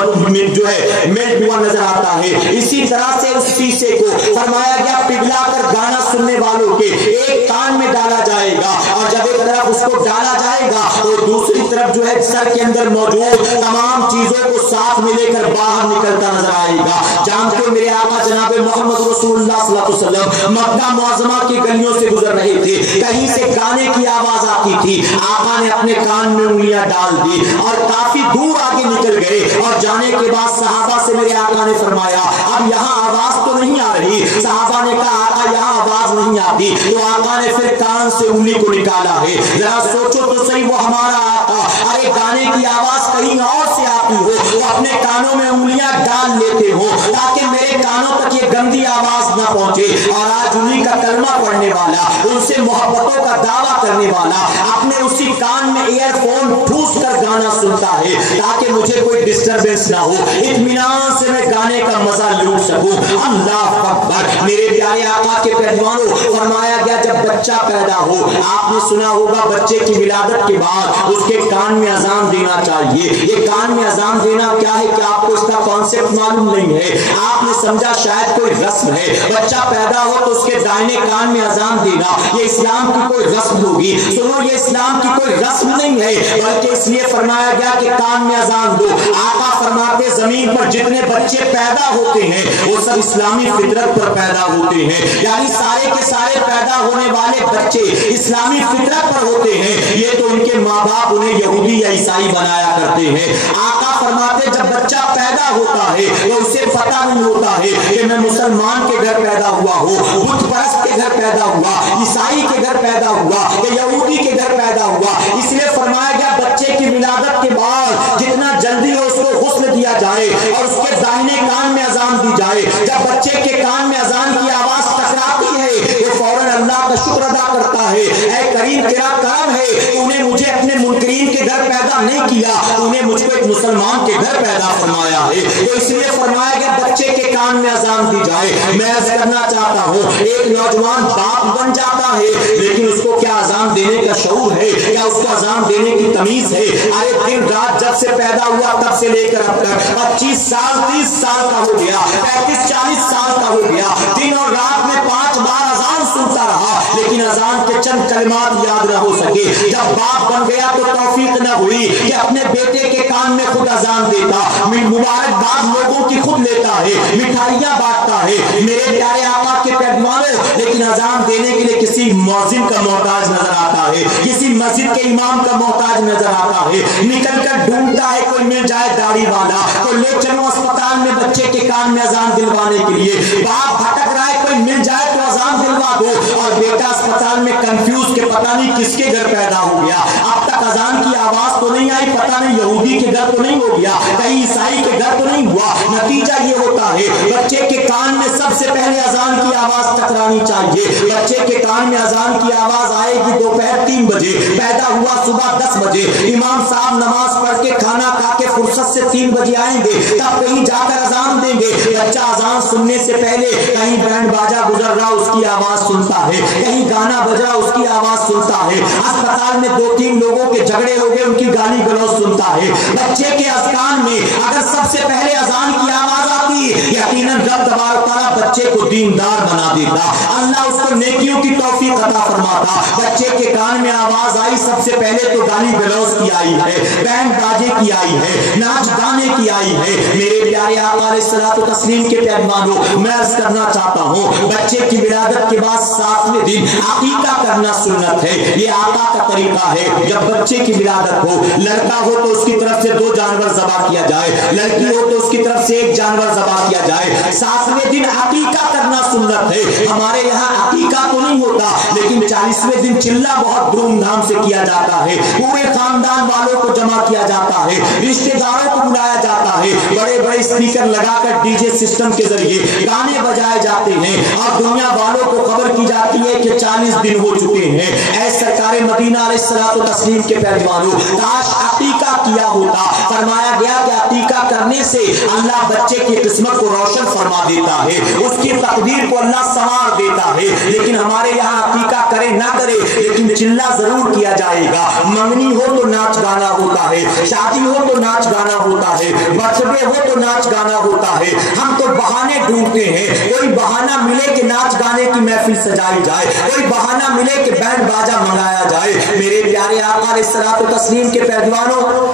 جو ہے میلٹ ہوا نظر آتا ہے۔ اسی طرح سے اس سیسے کو فرمایا گیا پگھلا کر گانا سننے والوں کے ایک کان میں ڈالا جائے گا، اور جب ایک طرف اس کو ڈالا جائے گا تو دوسری طرف جو ہے سر کے اندر موجود تمام چیزوں کو ساتھ میں لے کر باہر نکلتا نظر آئے گا۔ جانتے ہو میرے آقا جناب محمد رسول اللہ صلی اللہ علیہ وسلم مکہ معظمہ کی گلیوں سے گزر رہے تھے، کہیں سے گانے کی آواز آتی تھی، آقا نے اپنے کان میں انگلیاں ڈال دی اور کافی دور آگے نکل گئے، اور جانے کے بعد صحابہ سے میرے آقا نے فرمایا اب یہاں آواز تو نہیں آ رہی؟ صحابہ نے کہا آقا یہاں آواز نہیں آتی، تو آقا نے پھر کان سے انگلی کو نکالا ہے۔ ذرا سوچو تو صحیح، وہ ہمارا آقا ارے گانے کی آواز کہیں اور سے آتی ہو تو اپنے کانوں میں انگلیاں ڈال لیتے ہو تاکہ میرے کانوں تک یہ گندی آواز نہ پہنچے، اور آج انہیں کا کلمہ پڑھنے والا، ان سے محبتوں کا دعویٰ کرنے والا اپنے اسی کان میں ایئر فون ٹھوس کر گانا سنتا ہے تاکہ مجھے کوئی ڈسٹربنس نہ ہو، اطمینان سے میں گانے کا مزہ لوٹ سکوں۔ اللہ اکبر۔ میرے پیارے آقا کے پیروانوں، فرمایا گیا جب بچہ پیدا ہو، آپ نے سنا ہوگا بچے کی ولادت کے بعد اس کے کان میں اذان دینا چاہیے۔ یہ کان میں اذان دینا کیا ہے کہ آپ کو اس کا کانسیپٹ معلوم نہیں ہے، آپ نے سمجھا شاید کوئی رسم ہے، بچہ پیدا ہو تو اس کے دائیں کان میں اذان دینا یہ اسلام کی کوئی رسم ہوگی؟ سنو، یہ اسلام کی کوئی رسم نہیں ہے، بلکہ اس لیے فرمایا گیا کہ کان میں اذان دو۔ آقا فرماتے زمین پر جتنے بچے پیدا ہوتے ہیں وہ سب اسلامی فطرت پر پیدا ہوتے ہوتے ہیں، یعنی سارے کے سارے پیدا ہونے والے بچے اسلامی فطرت پر ہوتے ہیں، یہ تو ان کے ماں باپ انہیں یہودی یا عیسائی بنایا کرتے ہیں۔ آقا فرماتے جب بچہ پیدا ہوتا ہے تو اسے پتہ نہیں ہوتا ہے کہ میں مسلمان کے گھر پیدا ہوا ہوں، بت پرست کے گھر پیدا ہوا، عیسائی کے گھر پیدا ہوا یا یہودی کے گھر پیدا ہوا۔ اس لیے فرمایا گیا بچے کی ولادت کے بعد جتنا جلدی ہو اس کو غسل دیا جائے اور اس کے دائیں کان میں اذان دی جائے۔ جب بچے کے کان میں اذان کی آواز ٹکراتی ہے وہ فوراً اللہ کا شکر ادا کرتا ہے، اے کریم تیرا کرم ہے تو نے مجھے اپنے منکرین کے گھر پیدا نہیں کیا، تو نے مجھ کو ایک مسلمان کے گھر پیدا فرمایا ہے۔ تو اس لیے فرمایا گیا بچے کے کان میں اذان دی جائے۔ میں عرض کرنا چاہتا ہوں ایک نوجوان باپ بن جاتا ہے لیکن اس کو کیا اذان دینے کا شعور ہے، کیا اس کو اذان دینے کی تمیز ہے؟ ارے دن رات جب سے پیدا ہوا تب سے لے کر اب تک 25 سال 30 سال کا ہو گیا، 35 40 سال کا ہو گیا، دن اور رات میں 5 بار اذان سنتا رہا لیکن اذان کے چند کلمات یاد نہ ہو سکے۔ جب باپ بن گیا تو توفیق نہ ہوئی کہ اپنے بیٹے کے کان میں خود اذان دیتا، مبارکباد لوگوں کی خود لیتا ہے، مٹھائیاں بانٹتا ہے میرے پیارے آقا کے پیغمبر، لیکن اذان دینے کے لیے کسی مؤذن کا محتاج نظر آتا ہے، کسی مسجد کے امام کا محتاج نظر آتا ہے، نکل کر ڈھونڈتا ہے کوئی مل جائے داڑھی والا، کوئی لے چلو اسپتال میں بچے کے کان میں اذان دلوانے کے لیے۔ باپ بھٹک رہا ہے کوئی مل جائے تو اذان دلوا دو، اور بیٹا اسپتال میں کنفیوز کہ پتہ نہیں کس کے گھر پیدا ہو گیا، اب تک اذان کی آواز تو نہیں آئی، پتہ نہیں یہودی کے گھر تو نہیں ہو گیا، کہیں عیسائی کے گھر تو نہیں ہوا۔ نتیجہ یہ ہوتا ہے بچے کے کان میں سب سے پہلے اذان کی آواز ٹکرانی چاہیے۔ بچے کے کان میں اذان کی آواز آئے گی دوپہر 3 بجے، پیدا ہوا صبح 10 بجے، امام صاحب نماز پڑھ کے کھانا کھا کے فرصت سے 3 بجے آئیں گے، تب کہیں جا کر اذان دیں گے۔ بچہ اذان سننے سے پہلے کہیں بینڈ باجا گزر رہا اس کی آواز سنتا ہے، کہیں گانا بج رہا اس کی آواز سنتا ہے، اسپتال میں 2-3 لوگوں کے جھگڑے ہو گئے ان کی گالی گلوچ سنتا ہے۔ بچے کے اذکان میں اگر سب سے پہلے اذان کی آواز آتی یقیناً رب تبارک و تعالیٰ بچے کو دیندار بنا دیتا، اللہ اس کو نیکیوں کی توفیق عطا فرماتا۔ بچے کے کان میں آواز آئی سب سے پہلے تو گالی گلوچ کی آئی ہے، بینڈ باجے کی آئی ہے، ناچ گانے کی آئی ہے۔ میرے پیارے آقا علیہ الصلوۃ والتسلیم کے پیغمبروں میں عرض کرنا چاہتا ہوں بچے کی ولادت کے بعد 7ویں دن عقیقہ کرنا سنت ہے، یہ آقا کا طریقہ ہے۔ جب بچے کی ولادت ہو، لڑکا ہو تو اس کی طرف سے 2 جانور ذبح کیا جائے، لڑکی ہو تو اس کی طرف سے 1 جانور ذبح کیا جائے۔ 7ویں دن عقیقہ کرنا سنت ہے۔ ہمارے یہاں عقیقہ تو نہیں ہوتا لیکن 40ویں دن چلہ بہت دھوم دھام سے کیا جاتا ہے، پورے خاندان والوں کو جمع کیا جاتا ہے، رشتہ داروں کو بلایا جاتا ہے، بڑے بڑے اسپیکر لگا کر ڈی جے سسٹم کے ذریعے گانے بجائے جاتے ہیں اور دنیا والوں کو خبر کی جاتی ہے کہ 40 دن ہو چکے ہیں۔ اے سرکار مدینہ علیہ الصلوۃ والتسلیم کے پیغمبروں کاش عقیقہ کیا ہوتا۔ فرمایا گیا کہ عقیقہ کرنے سے اللہ بچے کی قسمت کو روشن فرما دیتا ہے، اس کی تقدیر کو اللہ سنوار دیتا ہے۔ لیکن ہمارے یہاں عقیقہ کرے نہ کرے لیکن چلہ ضرور کیا جائے گا، منگنی ہو تو ناچ گانا ہوتا ہے، شادی ہو تو ناچ گانا ہوتا ہے، برتھ ڈے ہو تو ناچ گانا ہوتا ہے۔ ہم تو بہانے ڈھونڈتے ہیں، کوئی بہانہ ملے کہ ناچ گانے کی محفل سجائی جائے، کوئی بہانہ ملے کہ بینڈ باجا منگایا جائے۔ میرے پیارے آقا علیہ الصلوۃ والتسلیم کے پیغمبروں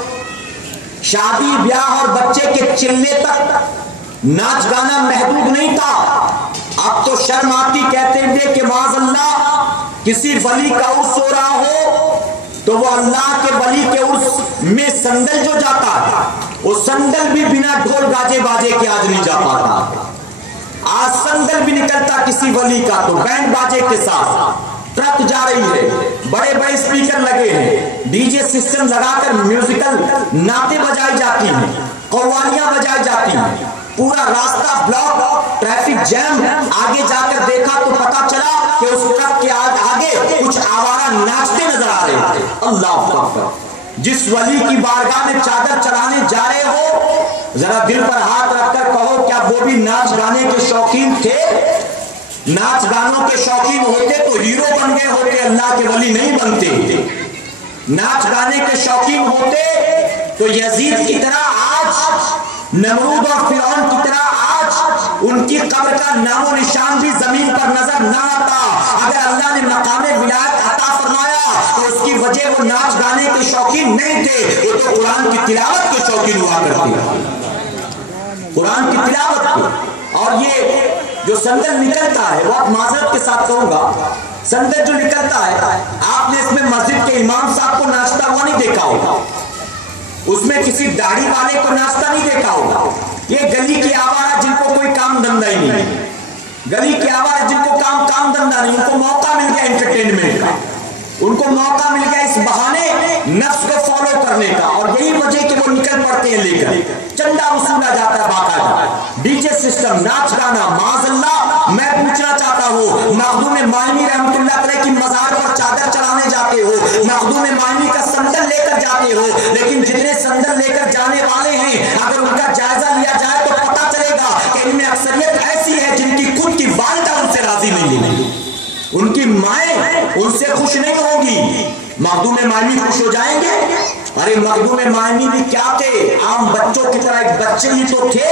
شادی بیاہ اور بچے کے چلنے تک ناچ گانا محدود نہیں تھا۔ اب تو شرم آتی کہتے تھے کہ معاذ اللہ کسی ولی کا عرس ہو رہا ہو تو وہ اللہ کے ولی کے عرس میں سنڈل جو جاتا ہے وہ سنڈل بھی بنا ڈھول گاجے باجے کے آج نہیں جا پاتا۔ آج سنڈل بھی نکلتا کسی ولی کا تو بینڈ باجے کے ساتھ ٹرک جا رہی ہے، بڑے بڑے اسپیکر لگے ہیں، ڈی جے سسٹم لگا کر میوزیکل نعتیں بجائی جاتی ہیں، قوالیاں بجائی جاتی ہیں، پورا راستہ بلاک، ٹریفک جیم۔ آگے جا کر دیکھا تو پتا چلا کہ اس ٹرک کے آگے کچھ آوارہ ناچتے نظر آ رہے تھے۔ اللہ اکبر! جس ولی کی بارگاہ میں چادر چڑھانے جا رہے ہو ذرا دل پر ہاتھ رکھ کر کہو کیا وہ بھی ناچ گانے کے شوقین تھے؟ ناچ گانوں کے شوقین ہوتے تو ہیرو بن گئے ہوتے، اللہ کے ولی نہیں بنتے۔ ناچ گانے کے شوقین ہوتے تو یزید کی طرح آج، نمرود اور فرعون کی طرح آج ان کی قبر کا نام و نشان بھی زمین پر نظر نہ آتا۔ اگر اللہ نے مقام ولایت عطا فرمایا تو اس کی وجہ وہ ناچ گانے کے شوقین نہیں تھے، وہ تو قرآن کی تلاوت کے شوقین ہوا کرتے، قرآن کی تلاوت کے۔ اور یہ جو سندل نکلتا ہے، بہت معذرت کے ساتھ کہوں گا، سندل جو نکلتا ہے، آپ نے اس میں مسجد کے امام صاحب کو ناچتا ہوا نہیں دیکھا ہوگا، اس میں کسی داڑھی والے کو ناچتا نہیں دیکھا ہوگا. یہ گلی کے آوارہ جن کو کوئی کام دھندا ہی نہیں، گلی کے آوارہ جن کو کام دھندا نہیں، ان کو موقع مل گیا انٹرٹینمنٹ کا، ان کو موقع مل گیا اس بہانے نفس کو فالو کرنے کا، اور یہی وجہ کہ وہ نکل پڑتے ہیں لے کر چندہ وصولا جاتا ہے باقاعدہ، ڈی جے سسٹم، ناچ گانا. معاذ اللہ میں پوچھنا چاہتا ہوں، مخدوم معنوی رحمۃ اللہ علیہ کی مزار پر چادر چڑھانے جاتے ہو، مخدوم معنوی کا سندل لے کر جاتے ہو، لیکن جتنے سندل لے کر جانے والے ہیں اگر ان کا جائزہ لیا جائے تو پتہ چلے گا کہ ان میں اکثریت ایسی ہے جن کی خود کی والدہ ان سے راضی نہیں ہوگی، ان کی مائیں ان سے خوش نہیں ہوگی. مخدوم معنوی خوش ہو جائیں گے؟ ارے مخدوم معنوی بھی کیا تھے؟ عام بچوں کی طرح ایک بچے ہی تو تھے.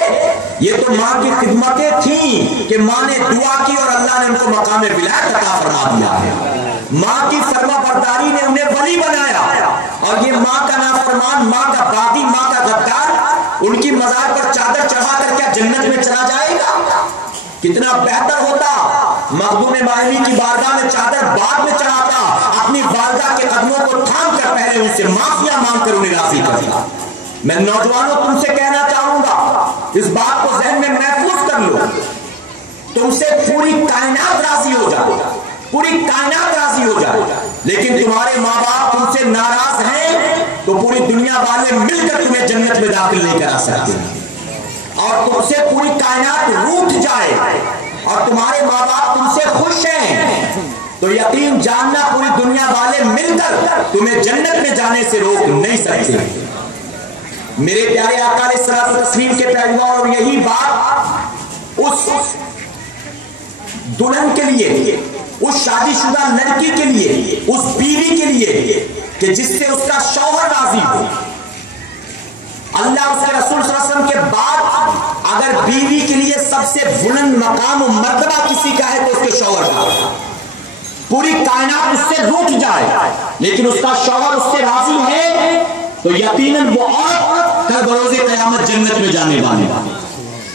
یہ تو ماں کی خدمتیں تھیں کہ ماں نے دعا کی اور اللہ نے ان کو مقام ولایت عطا فرما دیا ہے. ماں کی فرما برداری نے انہیں ولی بنایا، اور یہ ماں کا نافرمان، ماں کا باغی، ماں کا غدار ان کی مزار پر چادر چڑھا کر کیا جنت میں چلا جائے گا؟ کتنا بہتر ہوتا مخدوم معنوی کی بارگاہ میں چادر بعد میں چڑھاتا، اپنی والدہ کے قدموں کو تھام کر پہلے ان سے معافیا مانگ کر انہیں راضی کرتا. میں نوجوانوں تم سے کہنا چاہوں گا، اس بات کو ذہن میں محفوظ کر لو، تم سے پوری کائنات راضی ہو جائے، پوری کائنات راضی ہو جائے، لیکن تمہارے ماں باپ تم سے ناراض ہیں تو پوری دنیا والے مل کر تمہیں جنت میں داخل نہیں کرا سکتے. اور تم سے پوری کائنات روٹھ جائے اور تمہارے ماں باپ تم سے خوش ہیں تو یقین جاننا پوری دنیا والے مل کر تمہیں جنت میں جانے سے روک نہیں سکتے. میرے پیارے آقا علیہ الصلوۃ والتسلیم کے پیغمبر، اور یہی بات اس دلہن کے لیے، اس شادی شدہ لڑکی کے لیے، اس بیوی کے لیے کہ جس سے اس کا شوہر راضی ہو. اللہ اس کے رسول صلی اللہ علیہ وسلم کے بعد اگر بیوی کے لیے سب سے بلند مقام و مرتبہ کسی کا ہے تو اس کے شوہر کا. پوری کائنات اس سے روٹ جائے لیکن اس کا شوہر اس سے راضی ہے تو یقیناً وہ عورت کل بروز قیامت جنت میں جانے والی.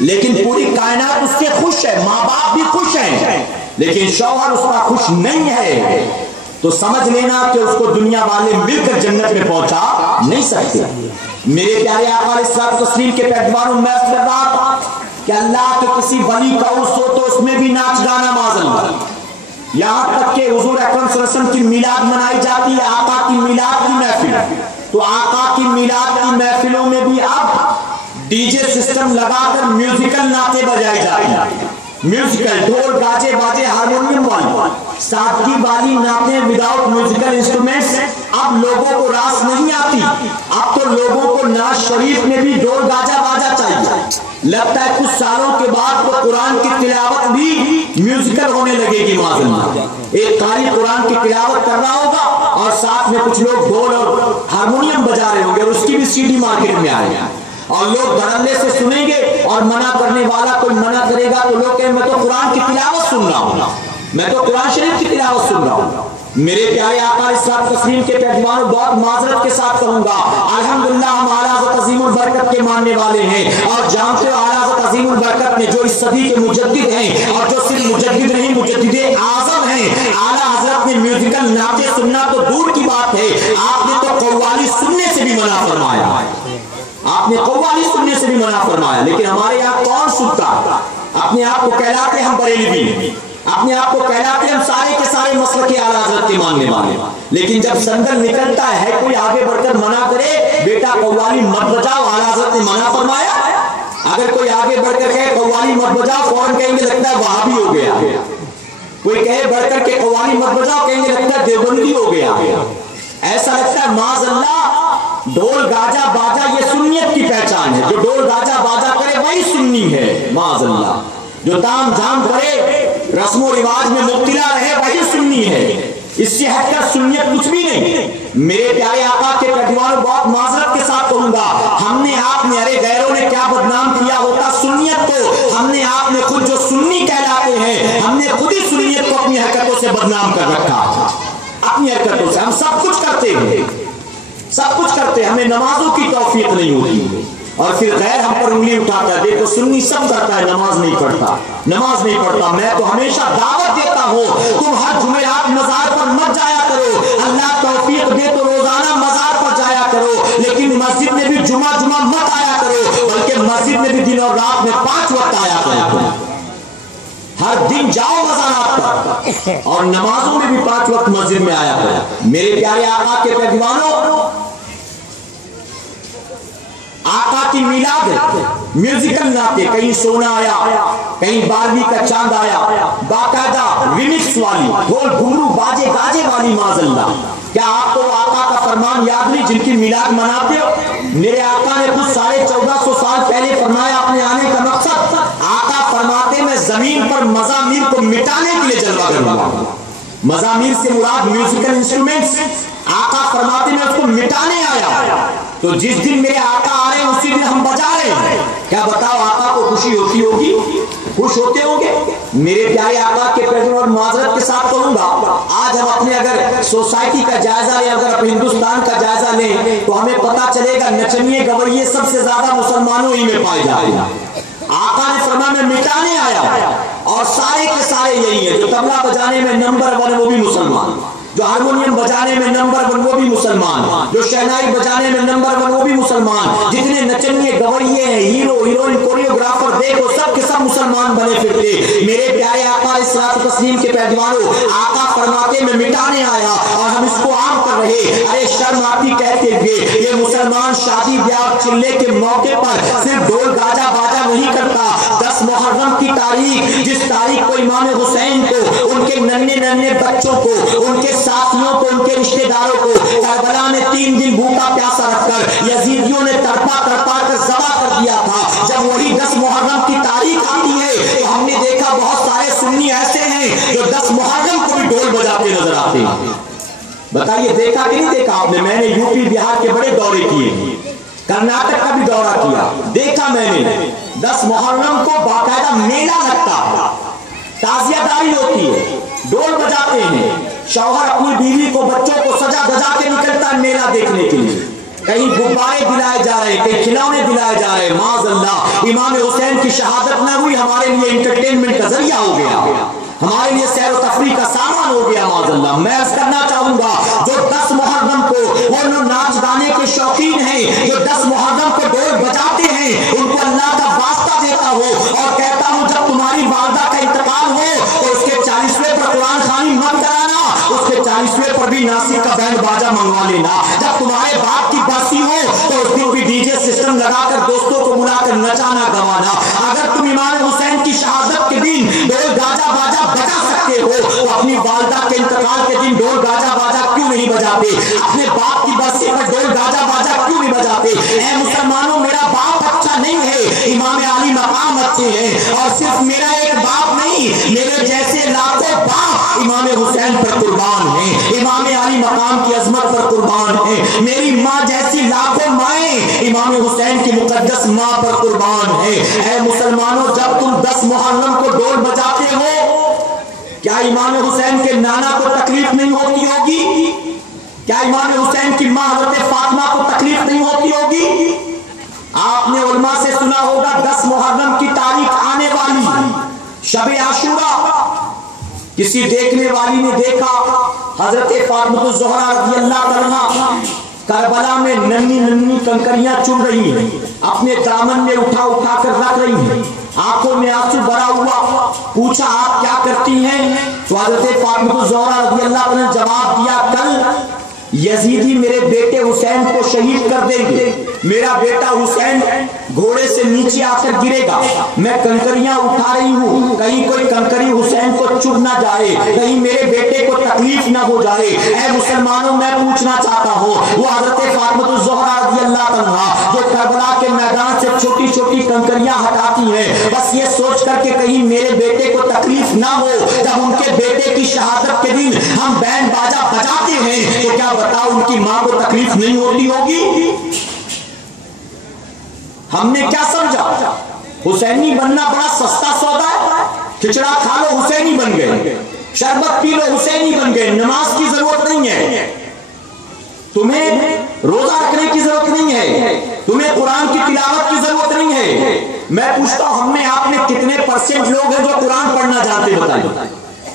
لیکن پوری کائنات اس سے خوش ہے، ماں باپ بھی خوش ہیں، لیکن شوہر اس کا خوش نہیں ہے تو سمجھ لینا کہ اس کو دنیا والے مل کر جنت میں پہنچا نہیں سکتے. میرے پیارے آقا علیہ الصلوۃ والتسلیم کے پیغمبروں میں کر رہا تھا کہ اللہ کے کسی ولی کا عرس ہو تو اس میں بھی ناچ گانا معاذ اللہ. یہاں تک کہ حضور اکرم صلی اللہ علیہ وسلم کی میلاد منائی جاتی ہے، آقا کی میلاد کی محفل، تو آقا کی میلاد کی محفلوں میں بھی اب ڈی جے سسٹم لگا کر میوزیکل نعتیں بجائی جاتی ہیں. میوزیکل ڈھول گاجے باجے ہارمونیم والی سادگی والی نعتیں وداؤٹ میوزیکل انسٹرومنٹس اب لوگوں کو راس نہیں آتی. اب تو لوگوں کو ناز شریف میں بھی ڈھول گاجا باجا چاہیے. لگتا ہے کچھ سالوں کے بعد تو قرآن کی تلاوت بھی میوزیکل ہونے لگے گی معاذ اللہ. ایک قاری قرآن کی تلاوت کر رہا ہوگا اور ساتھ میں کچھ لوگ ڈھول اور ہارمونیم بجا رہے ہوں گے اور اس کی بھی سی ڈی مارکیٹ میں آئے گا اور لوگ دھڑلے سے سنیں گے اور منع کرنے والا کوئی منع کرے گا تو لوگ کہیں میں تو قرآن کی تلاوت سن رہا ہوں، میں تو قرآن شریف کی تلاوت سن رہا ہوں. میرے پیارے آقا علیہ الصلوۃ والتسلیم کے پیغمبروں بہت معذرت کے ساتھ کہوں گا الحمدللہ ہم اعلیٰ حضرت عظیم البرکت کے ماننے والے ہیں اور جانتے ہو اعلیٰ حضرت عظیم البرکت نے جو اس صدی کے مجدد ہیں اور جو صرف مجدد نہیں مجدد اعظم ہیں، اعلیٰ حضرت نے میوزیکل نعتیں سننا تو دور کی بات ہے، آپ نے تو قوالی سننے سے بھی منع فرمایا، آپ نے قوالی سننے سے بھی منع فرمایا. لیکن ہمارے یہاں کون سنتا؟ اپنے آپ کو کہلاتے ہم بریلوی، اپنے آپ کو کہلاتے ہم سارے کے سارے مسلک کے اعلیٰ حضرت کے ماننے والے، لیکن جب سندل نکلتا ہے کوئی آگے بڑھ کر منع کرے بیٹا قوالی مت بجاؤ، اعلیٰ حضرت نے منع فرمایا. اگر کوئی آگے بڑھ کر کہے قوالی مت بجاؤ فوراً کہیں گے لگتا ہے وہابی ہو گیا. کوئی کہے بڑھ کر کے قوالی مت بجاؤ کہیں گے لگتا ہے دیوبندی ہو گیا. ایسا لگتا ہے معاذ اللہ ڈھول گاجا باجا یہ سنیت کی پہچان ہے، جو ڈھول گاجا باجا کرے وہی سنی ہے معاذ اللہ، جو تام جھام کرے رسم و رواج میں مبتلا رہے وہی سنی ہے، اس سے ہٹ کر سنیت کچھ بھی نہیں. میرے پیارے آقا کے پیغمبروں بہت معذرت کے ساتھ کہوں گا ہم نے آپ نے ارے غیروں نے کیا بدنام کیا ہوتا سنیت کو، ہم نے آپ نے خود جو سنی کہلاتے ہیں ہم نے خود ہی سنیت کو اپنی حرکتوں سے بدنام کر رکھا، اپنی حرکتوں سے. ہم سب کچھ کرتے ہیں، سب کچھ کرتے ہیں، ہمیں نمازوں کی توفیق نہیں ہوتی، اور پھر غیر ہم پر انگلی اٹھاتا ہے. دیکھو سنی سب کرتا ہے, نماز نہیں پڑھتا, نماز نہیں پڑھتا. میں تو ہمیشہ دعوت دیتا ہوں تم ہر جمعرات مزار پر مت جایا کرو, اللہ توفیق دے تو روزانہ مزار پر جایا کرو, لیکن مسجد میں بھی جمعہ مت آیا کرو, بلکہ مسجد میں بھی دن اور رات میں 5 وقت آیا کرو. ہر دن جاؤ مزارات پر اور نمازوں میں بھی 5 وقت مسجد میں آیا کرو. میرے پیارے آقا کے پیغمبروں, آقا کی میلاد ہے, میوزیکل ناطے, کہیں سونا آیا, کہیں 12ویں کا چاند آیا, باقاعدہ ریمکس والی, ڈھول گھنگرو باجے گاجے والی, معاذ اللہ. کیا آپ کو آقا کا فرمان یاد نہیں جن کی میلاد مناتے ہو؟ میرے آقا نے کچھ 1450 سال پہلے فرمایا اپنے آنے کا مقصد. آقا فرماتے میں زمین پر مزامیر کو مٹانے کے لیے جلوہ کروں گا. مزامیر سے مراد میوزیکل انسٹرومنٹس. آقا فرماتے میں اس کو مٹانے آیا. تو جس دن میرے آقا آ رہے ہیں اسی دن ہم بجا رہے ہیں. کیا بتاؤ آقا کو خوشی ہوتی ہوگی؟ خوش ہوتے ہوں گے. میرے پیارے آقا کے پیغمبر, اور معذرت کے ساتھ کہوں گا, آج ہم اپنے اگر سوسائٹی کا جائزہ لیں, اگر اپنے ہندوستان کا جائزہ لیں, تو ہمیں پتا چلے گا نچنیے گوریے سب سے زیادہ مسلمانوں ہی میں پائے جاتے ہیں. آقا نے فرمایا میں مٹانے آیا, اور سارے کے سارے یہی ہیں. جو طبلہ بجانے میں نمبر 1 وہ بھی مسلمان, جو ہارمونیم بجانے میں نمبر 1 وہ بھی مسلمان, جو شہنائی بجانے میں نمبر 1 وہ بھی مسلمان, جتنے نچنیے گوریے ہیں, ہیرو ہیروئن کوریوگرافر دیکھو سب کے سب مسلمان بنے پھرتے. میرے پیارے آقا علیہ الصلوۃ والتسلیم کے پیغمبروں, آقا فرماتے میں مٹانے آیا اور ہم اس کو عام کر رہے. ارے شرم آتی کہتے ہوئے, یہ مسلمان شادی بیاہ چلے کے موقع پر صرف ڈھول گاجا باجا نہیں کرتا. 10 محرم کی تاریخ, جس تاریخ کو امام حسین کو, ان کے ننھے ننھے بچوں کو, ان کے ساتھیوں کو, ان کے رشتہ داروں کو کربلا میں 3 دن بھوکا پیاسا رکھ کر یزیدیوں نے تڑپا تڑپا کر ذبح کر دیا تھا. جب وہی 10 محرم کی تاریخ آتی ہے تو ہم نے دیکھا بہت سارے سنی ایسے ہیں جو 10 محرم کو بھی ڈھول بجاتے نظر آتے ہیں. بتائیے دیکھا کہ نہیں دیکھا آپ نے؟ میں نے یو پی بہار کے بڑے دورے کیے, کرناٹک کا بھی دورہ کیا, دیکھا میں نے 10 محرم کو باقاعدہ میلہ لگتا ہے, تعزیہ داری ہوتی ہے, ڈھول بجاتے ہیں, شوہر اپنی بیوی کو بچوں کو سجا دجا کے نکلتا ہے میلہ دیکھنے کے لیے. کہیں غبارے دلائے جا رہے ہیں, کہیں کھلونے دلائے جا رہے ہیں. معاذ اللہ, امام حسین کی شہادت نہ ہوئی, ہمارے لیے انٹرٹینمنٹ کا ذریعہ ہو گیا, ہمارے لیے سیر و تفریح کا سامان ہو گیا. معاذ اللہ, میں عرض کرنا چاہوں گا جو 10 محرم کو وہ ناچ گانے کے شوقین ہیں, جو 10 محرم کو ڈھول بجاتے ہیں, ان کو اللہ کا واسطہ دیتا ہو اور کہتا ہوں جب تمہاری والدہ کا انتقال ہو تو اس کے 40ویں پر قرآن خوانی مت کرانا, اس کے 40ویں پر بھی ناسک کا بینڈ باجا منگوا لینا. جب تمہارے باپ کی برسی ہو تو اس دن بھی ڈی جے سسٹم لگا کر دوستوں کو بلا کر نچانا گوانا. اگر تم امام حسین کی شہادت کے دن ڈھول گاجا باجا بجا سکتے ہو تو اپنی والدہ کے انتقال کے دن ڈھول گاجا باجا کیوں نہیں بجاتے؟ اپنے باپ کی برسی پر ڈھول گاجا باجا کیوں نہیں بجاتے؟ اے مسلمانوں, میرا باپ اچھا نہیں ہے, امام علی مقام اچھے ہیں, اور صرف میرا ایک باپ نہیں, میرے جیسے لاکھوں باپ امام حسین پر قربان ہیں, امام علی مقام کی عظمت پر قربان ہیں. میری ماں جیسی لاکھوں مائیں امام حسین کی مقدس ماں پر قربان ہیں. اے مسلمانوں, جب تم 10 محرم کو ڈھول بجاتے ہو, کیا امام حسین کے نانا کو تکلیف نہیں ہوتی ہوگی؟ کیا امام حسین کی ماں حضرت فاطمہ کو تکلیف نہیں ہوتی ہوگی؟ آپ نے علماء سے سنا ہوگا 10 محرم کی تاریخ آنے والی, شب عاشورہ, کسی دیکھنے والی نے دیکھا حضرت فاطمہ الزہرا رضی اللہ عنہا کربلا میں ننھی ننھی کنکریاں چن رہی ہیں, اپنے دامن میں اٹھا اٹھا کر رکھ رہی ہیں, آنکھوں میں آنسو بھرا ہوا. پوچھا آپ کیا کرتی ہیں؟ تو حضرت فاطمہ الزہرا رضی اللہ عنہ نے جواب دیا, کل یزیدی میرے بیٹے حسین کو شہید کر دیں گے, میرا بیٹا حسین گھوڑے سے نیچے آ کر گرے گا, میں کنکریاں اٹھا رہی ہوں, کہیں کوئی کنکری حسین کو چبھ نہ جائے, کہیں میرے بیٹے کو تکلیف نہ ہو جائے. اے مسلمانوں, میں پوچھنا چاہتا ہوں, وہ حضرت فاطمہ الزہرا رضی اللہ عنہا جو کربلا کے میدان سے چھوٹی چھوٹی کنکریاں ہٹاتی ہیں, بس یہ سوچ کر کہ کہیں میرے بیٹے کو تکلیف نہ ہو, جب ان کے بیٹے کی شہادت کے دن ہم بینڈ باجا بجاتے ہیں تو کیا بتاؤ ان کی ماں کو تکلیف نہیں ہوتی ہوگی؟ ہم نے کیا سمجھا حسینی بننا بڑا سستا سودا ہے, کھچڑا کھا لو حسینی بن گئے, شربت پی لو حسینی بن گئے, نماز کی ضرورت نہیں ہے, تمہیں روزہ رکھنے کی ضرورت نہیں ہے, تمہیں قرآن کی تلاوت کی ضرورت نہیں ہے. میں پوچھتا ہوں ہم میں آپ میں کتنے پرسنٹ لوگ ہیں جو قرآن پڑھنا جانتے؟ بتائیے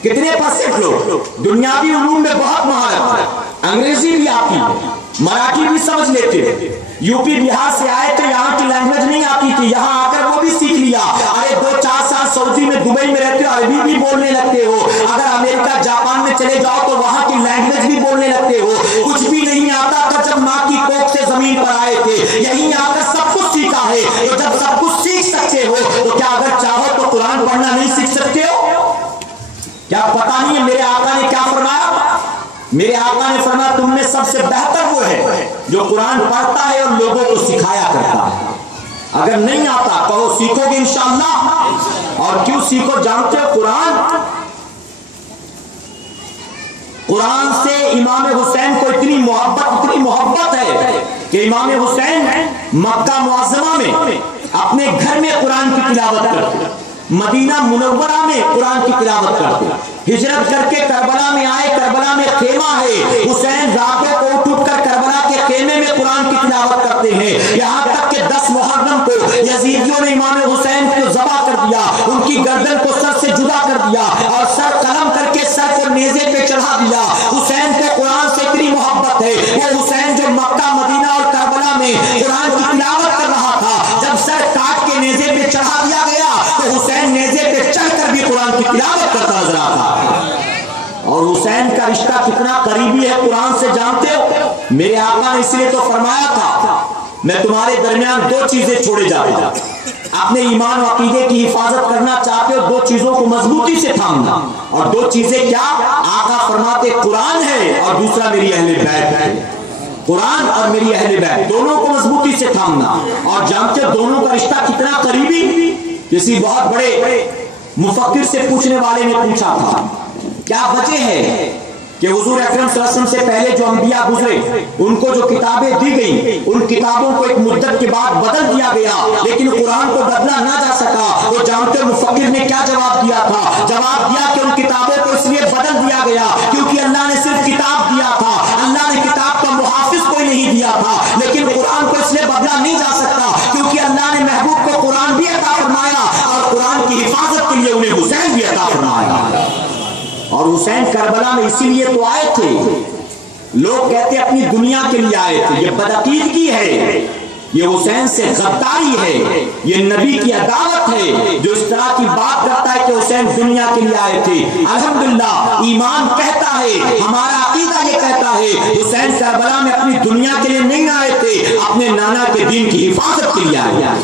کتنے پرسنٹ لوگ؟ دنیاوی علوم میں بہت مہارت ہے، انگریزی بھی آتی ہے، مراٹھی بھی سمجھ لیتے ہیں. یو پی بہار سے آئے تو یہاں کی لینگویج نہیں آتی تھی، یہاں آ کر وہ بھی سیکھ لیا. ارے 2-4 سال سعودی میں دبئی میں رہتے ہو عربی بھی بولنے لگتے ہو. اگر امریکہ جاپان میں چلے جاؤ تو وہاں کی لینگویج بھی بولنے لگتے ہو. کچھ بھی نہیں آتا تھا جب ماں کی کوکھ سے زمین پر آئے تھے، یہیں آ کر سب کچھ سیکھا ہے. تو جب سب کچھ سیکھ سکتے ہو تو کیا اگر چاہو تو قرآن پڑھنا نہیں سیکھ سکتے ہو؟ کیا پتا نہیں ہے میرے آقا نے کیا فرمایا؟ میرے آقا نے فرمایا تم میں سب سے بہتر وہ ہے جو قرآن پڑھتا ہے اور لوگوں کو سکھایا کرتا ہے. اگر نہیں آتا کہو سیکھو گے انشاءاللہ. اور کیوں سیکھو جانتے ہو؟ قرآن سے امام حسین کو اتنی محبت ہے کہ امام حسین مکہ معظمہ میں اپنے گھر میں قرآن کی تلاوت کرتے، مدینہ منورہ میں قرآن کی تلاوت کرتے. ہجرت کر کے کربلا میں آئے، کربلا میں خیمہ ہے، حسین راتوں کو اٹھ کر کربلا کے خیمے میں قرآن کی تلاوت کرتے ہیں. یہاں تک کہ 10 محرم کو یزیدیوں نے امام حسین کو ذبح کر دیا، ان کی گردن کو سر سے جدا کر دیا اور سر قلم کر کے سر کو نیزے پہ چڑھا دیا. حسین کو قرآن سے اتنی محبت ہے. وہ حسین جو مکہ مدینہ اور کربلا میں قرآن کی تلاوت کر رہا تھا، جب سر کاٹ کے نیزے پہ چڑھا دیا گیا تو حسین نیزے پہ چڑھ کر بھی قرآن کی تلاوت کرتا نظر آتا. اور حسین کا رشتہ کتنا قریبی ہے قرآن سے جانتے ہو؟ میرے آقا نے اس لیے تو فرمایا تھا میں تمہارے درمیان 2 چیزیں چھوڑے جاتا ہوں. اپنے ایمان و عقیدے کی حفاظت کرنا چاہتے ہو 2 چیزوں کو مضبوطی سے تھامنا. اور 2 چیزیں کیا؟ آقا فرماتے قرآن ہے اور دوسرا میری اہل بیت ہے. قرآن اور میری اہل بیت دونوں کو مضبوطی سے تھامنا. اور جانتے ہو دونوں کا رشتہ کتنا قریبی؟ کسی بہت بڑے مفکر سے پوچھنے والے نے پوچھا تھا کیا وجہ ہے کہ حضور اکرم صلی اللہ علیہ وسلم سے پہلے جو انبیاء گزرے ان کو جو کتابیں دی گئیں ان کتابوں کو ایک مدت کے بعد بدل دیا گیا لیکن قرآن کو بدلا نہ جا سکا. وہ جانتے مفکر نے کیا جواب دیا تھا؟ جواب دیا کہ ان کتابوں کو اس لیے بدل دیا گیا کیونکہ اللہ نے صرف کتاب دیا تھا، اللہ نے کتاب کا محافظ کوئی نہیں دیا تھا. لیکن قرآن کو اس لیے بدلا نہیں جا سکتا کیونکہ اللہ نے محبوب کو قرآن بھی عطا فرمایا اور قرآن کی حفاظت کے لیے انہیں حسین بھی عطا فرمایا. اور حسین کربلا میں اسی لیے تو آئے تھے. لوگ کہتے اپنی دنیا کے لیے آئے تھے، یہ بدعقیدگی ہے، یہ حسین سے غداری ہے، یہ نبی کی عداوت ہے جو اس طرح کی بات کرتا ہے کہ حسین دنیا کے لیے آئے تھے. الحمدللہ ایمان کہتا ہے، ہمارا عقیدہ یہ کہتا ہے حسین کربلا میں اپنی دنیا کے لیے نہیں آئے تھے، اپنے نانا کے دین کی حفاظت کے لیے آئے.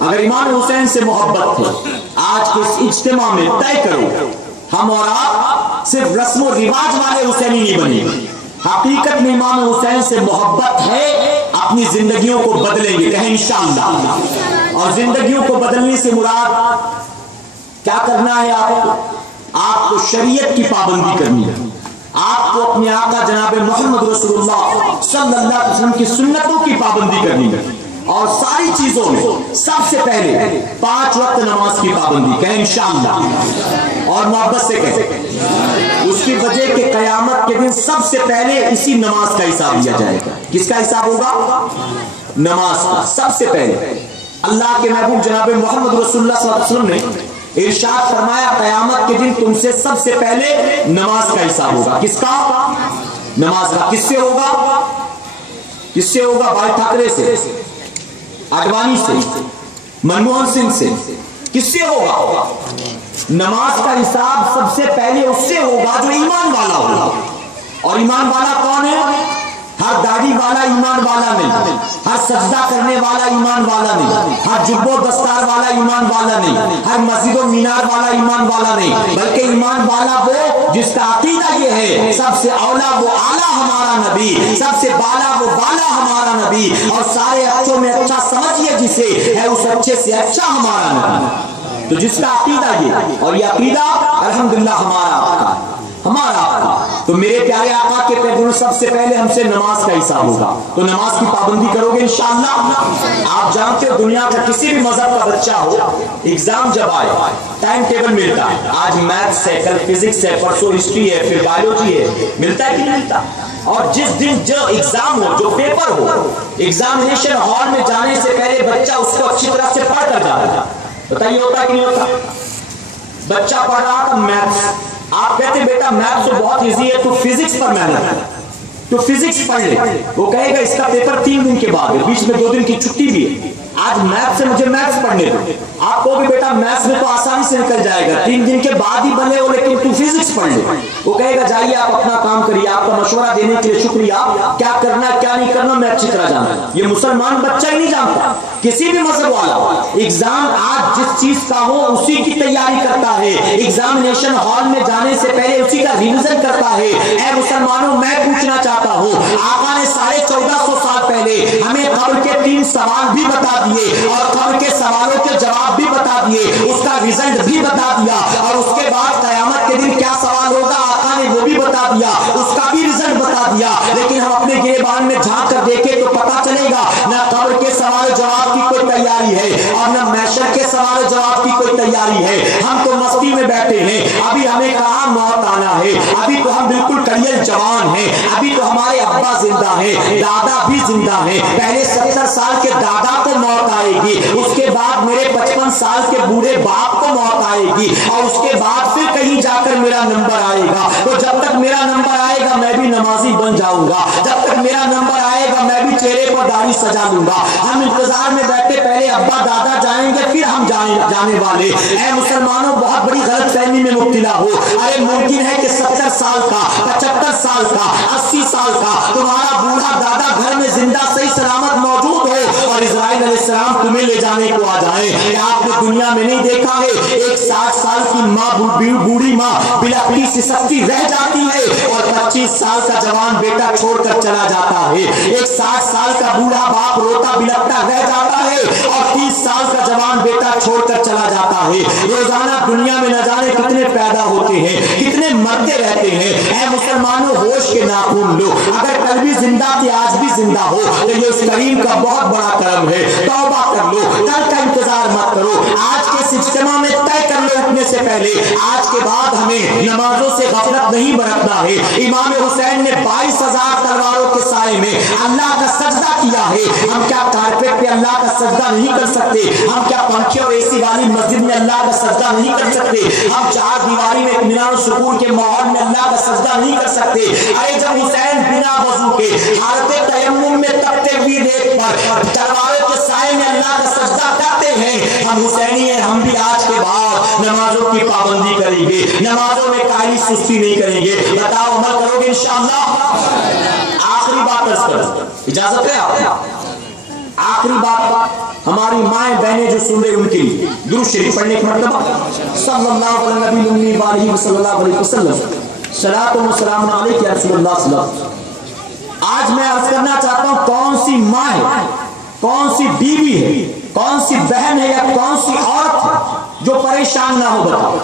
اگر امام حسین سے محبت ہے آج کے اس اجتماع میں طے کرو ہم اور آپ صرف رسم و رواج والے حسینی نہیں بنے. حقیقت میں امام حسین سے محبت ہے، اپنی زندگیوں کو بدلیں گے کہیں انشاءاللہ. اور زندگیوں کو بدلنے سے مراد کیا کرنا ہے؟ آپ کو شریعت کی پابندی کرنی ہے. آپ کو اپنے آقا جناب محمد رسول اللہ صلی اللہ علیہ وسلم کی سنتوں کی پابندی کرنی ہے. اور ساری چیزوں میں سب سے پہلے 5 وقت نماز کی پابندی کہیں انشاءاللہ اور محبت سے کہیں. اس کی وجہ کہ قیامت کے دن سب سے پہلے اسی نماز کا حساب لیا جائے گا. کس کا حساب ہوگا؟ نماز کا. سب سے پہلے اللہ کے محبوب جناب محمد رسول اللہ صلی اللہ علیہ وسلم نے ارشاد فرمایا قیامت کے دن تم سے سب سے پہلے نماز کا حساب ہوگا. کس کا؟ نماز کا. کس سے ہوگا؟ کس سے ہوگا؟ بھائی ٹھاکرے سے، اڈوانی سے، منموہن سنگھ سے. کس سے ہوگا؟ نماز کا حساب سب سے پہلے اس سے ہوگا جو ایمان والا ہوگا. اور ایمان والا کون ہے؟ ہر داڑھی والا ایمان والا نہیں، ہر سجدہ کرنے والا ایمان والا نہیں، ہر جب و دستار والا ایمان والا نہیں، ہر مسجد و مینار والا ایمان والا نہیں، بلکہ ایمان والا وہ جس کا عقیدہ یہ ہے سب سے اولا وہ اعلیٰ ہمارا نبی، سب سے بالا وہ بالا ہمارا نبی، اور سارے اچھوں میں اچھا سمجھیے جسے ہے اس اچھے سے اچھا ہمارا نبی. تو جس کا عقیدہ یہ، اور یہ عقیدہ الحمدللہ ہمارا آپ کا، ہمارا آپ کا تو میرے پیارے آقا کے پیغمبر سب سے پہلے ہم سے نماز کا حساب ہوگا. تو نماز کی پابندی کرو گے انشاءاللہ. آپ جانتے ہو دنیا کا کسی بھی مذہب کا بچہ ہو, ایگزام جب آئے ٹائم ٹیبل ملتا ہے. آج میتھس ہے, کل فزکس ہے, پرسوں ہسٹری ہے, پھر بایولوجی ہے, ملتا ہے کہ نہیں ملتا؟ اور جس دن جو ایگزام ہو, جو پیپر ہو, ایگزامینیشن ہال میں جانے سے پہلے بچہ اس کو اچھی طرح سے پڑھ کر جاتا ہے. بتائیے ہوتا کہ نہیں ہوتا؟ بچہ پڑھ رہا تھا میتھس, آپ کہتے بیٹا میتھس تو بہت ایزی ہے, تو فزکس پر محنت ہے, تو فزکس پڑھ لے. وہ کہے گا اس کا پیپر 3 دن کے بعد ہے, بیچ میں 2 دن کی چھٹی بھی ہے, آج میتھ سے مجھے میتھس پڑھنے دو. آپ کو بھی بیٹا میتھس میں تو آسانی سے نکل جائے گا, 3 دن کے بعد ہی بنے ہو, لیکن تو فزکس پڑھ لے. وہ کہے گا جائیے آپ اپنا کام کریے, آپ کا مشورہ دینے کے لیے شکریہ, کیا کرنا ہے کیا نہیں کرنا میں اچھی طرح جانتا. یہ مسلمان بچہ ہی نہیں جانتا, کسی بھی مذہب والا. ایگزام آج جس چیز کا ہو اسی کی تیاری کرتا ہے, ایگزامینیشن ہال میں جانے سے پہلے اسی کا ریویژن کرتا ہے. اے مسلمانوں, میں پوچھنا چاہتا ہوں, آقا نے 1450 سال پہلے ہمیں قبر کے 3 سوال بھی بتا دیے, اور قبر کے سوالوں کے جواب بھی بتا دیے, اس کا رزلٹ بھی بتا دیا, اور اس کے بعد قیامت کے دن کیا سوال ہوگا آقا نے وہ بھی بتا دیا, اس کا بھی رزلٹ بتا دیا. لیکن ہم اپنے گریبان میں جھانک کر دیکھیں تو پتا چلے گا نہ قبر کے سوال جواب کی کوئی تیاری ہے, اور نہ محشر کے سوال جواب کی کوئی تیاری ہے. ہم تو مستی میں بیٹھے ہیں, ابھی ہمیں کہاں موت آنا ہے, ابھی تو ہم بالکل کڑیل جوان ہیں, ابھی تو ہمارے ابا زندہ ہیں, دادا بھی زندہ ہیں. پہلے 70 سال کے دادا کو موت آئے گی, اس کے بعد میرے 55 سال کے بوڑھے باپ کو موت آئے گی, اور اس کے بعد پھر کہیں جا کر میرا نمبر آئے گا. تو جب تک میرا نمبر آئے گا میں بھی نمازی بن جاؤں گا, جب تک میرا نمبر آئے گا میں بھی چہرے پر داڑھی سجا لوں گا. ہم انتظار میں بیٹھے, پہلے ابا دادا جائیں گے پھر ہم جانے والے. اے مسلمانوں, بہت بڑی غلط فہمی میں مبتلا ہو. ارے ممکن ہے کہ 70 سال کا, 75 سال کا, 80 سال کا تمہارا بوڑھا دادا گھر میں زندہ صحیح سلامت موجود ہو, اور اسرائیل علیہ السلام تمہیں لے جانے کو آ جائیں. آپ نے دنیا میں نہیں دیکھا ہے, ایک 60 سال کی ماں, بوڑھی ماں بلکتی سسکتی رہ جاتی ہے, اور 25 سال کا جوان بیٹا چھوڑ کر چلا جاتا ہے. ایک 60 سال کا بوڑھا باپ روتا بلکتا رہ جاتا ہے, اور 30 سال کا جوان بیٹا چھوڑ کر چلا جاتا ہے. روزانہ دنیا میں نہ جانے کتنے پیدا ہوتے ہیں, کتنے مرتے رہتے ہیں. اے مسلمانوں, ہوش کے ناخن لو. اگر کل بھی زندہ تھے آج بھی زندہ ہو تو یہ اس کریم کا بہت بڑا کرم ہے. توبہ کر لو, کل کا انتظار مت کرو, آج کے اس اجتماع میں طے کر لو اٹھنے سے پہلے, آج کے بعد ہمیں نمازوں سے غفلت نہیں برتنا ہے. امام حسین نے 22,000 تلواروں کے سائے میں اللہ کا سجدہ کیا ہے. ہم کیا کارپیٹ پہ اللہ کا سجدہ نہیں کر سکتے؟ ہم کیا پنکھے اور اے سی والی مسجد میں اللہ کا سجدہ نہیں کر سکتے؟ ہم 4 دیواری میں اطمینان و سکون کے ماحول میں اللہ کا سجدہ نہیں کر سکتے؟ ارے جب حسین بنا وضو کے حالت تیمم میں تپتے ہوئے ریت پر تلواروں کے سائے میں اللہ کا سجدہ کرتے ہیں, ہم حسینی ہیں, ہم بھی آج کے بعد نمازوں کی پابندی کریں گے, نمازوں میں کاہلی سستی نہیں کریں گے. بتاؤ عمل کرو گے انشاءاللہ؟ آخری بات عرض کرو, اجازت ہے آپ؟ آخری بات, ہماری مائیں بہنیں جو سن رہے ان کے لیے درود شریف پڑھنے کی مرتبہ صلی اللہ علیہ وسلم, صلاۃ و سلام علیک یا رسول اللہ صلی اللہ علیہ وسلم. آج میں عرض کرنا چاہتا ہوں, کون سی ماں ہے, کون سی بیوی ہے, کون سی بہن ہے, یا کون سی عورت ہے جو پریشان نہ ہو؟ بتاؤ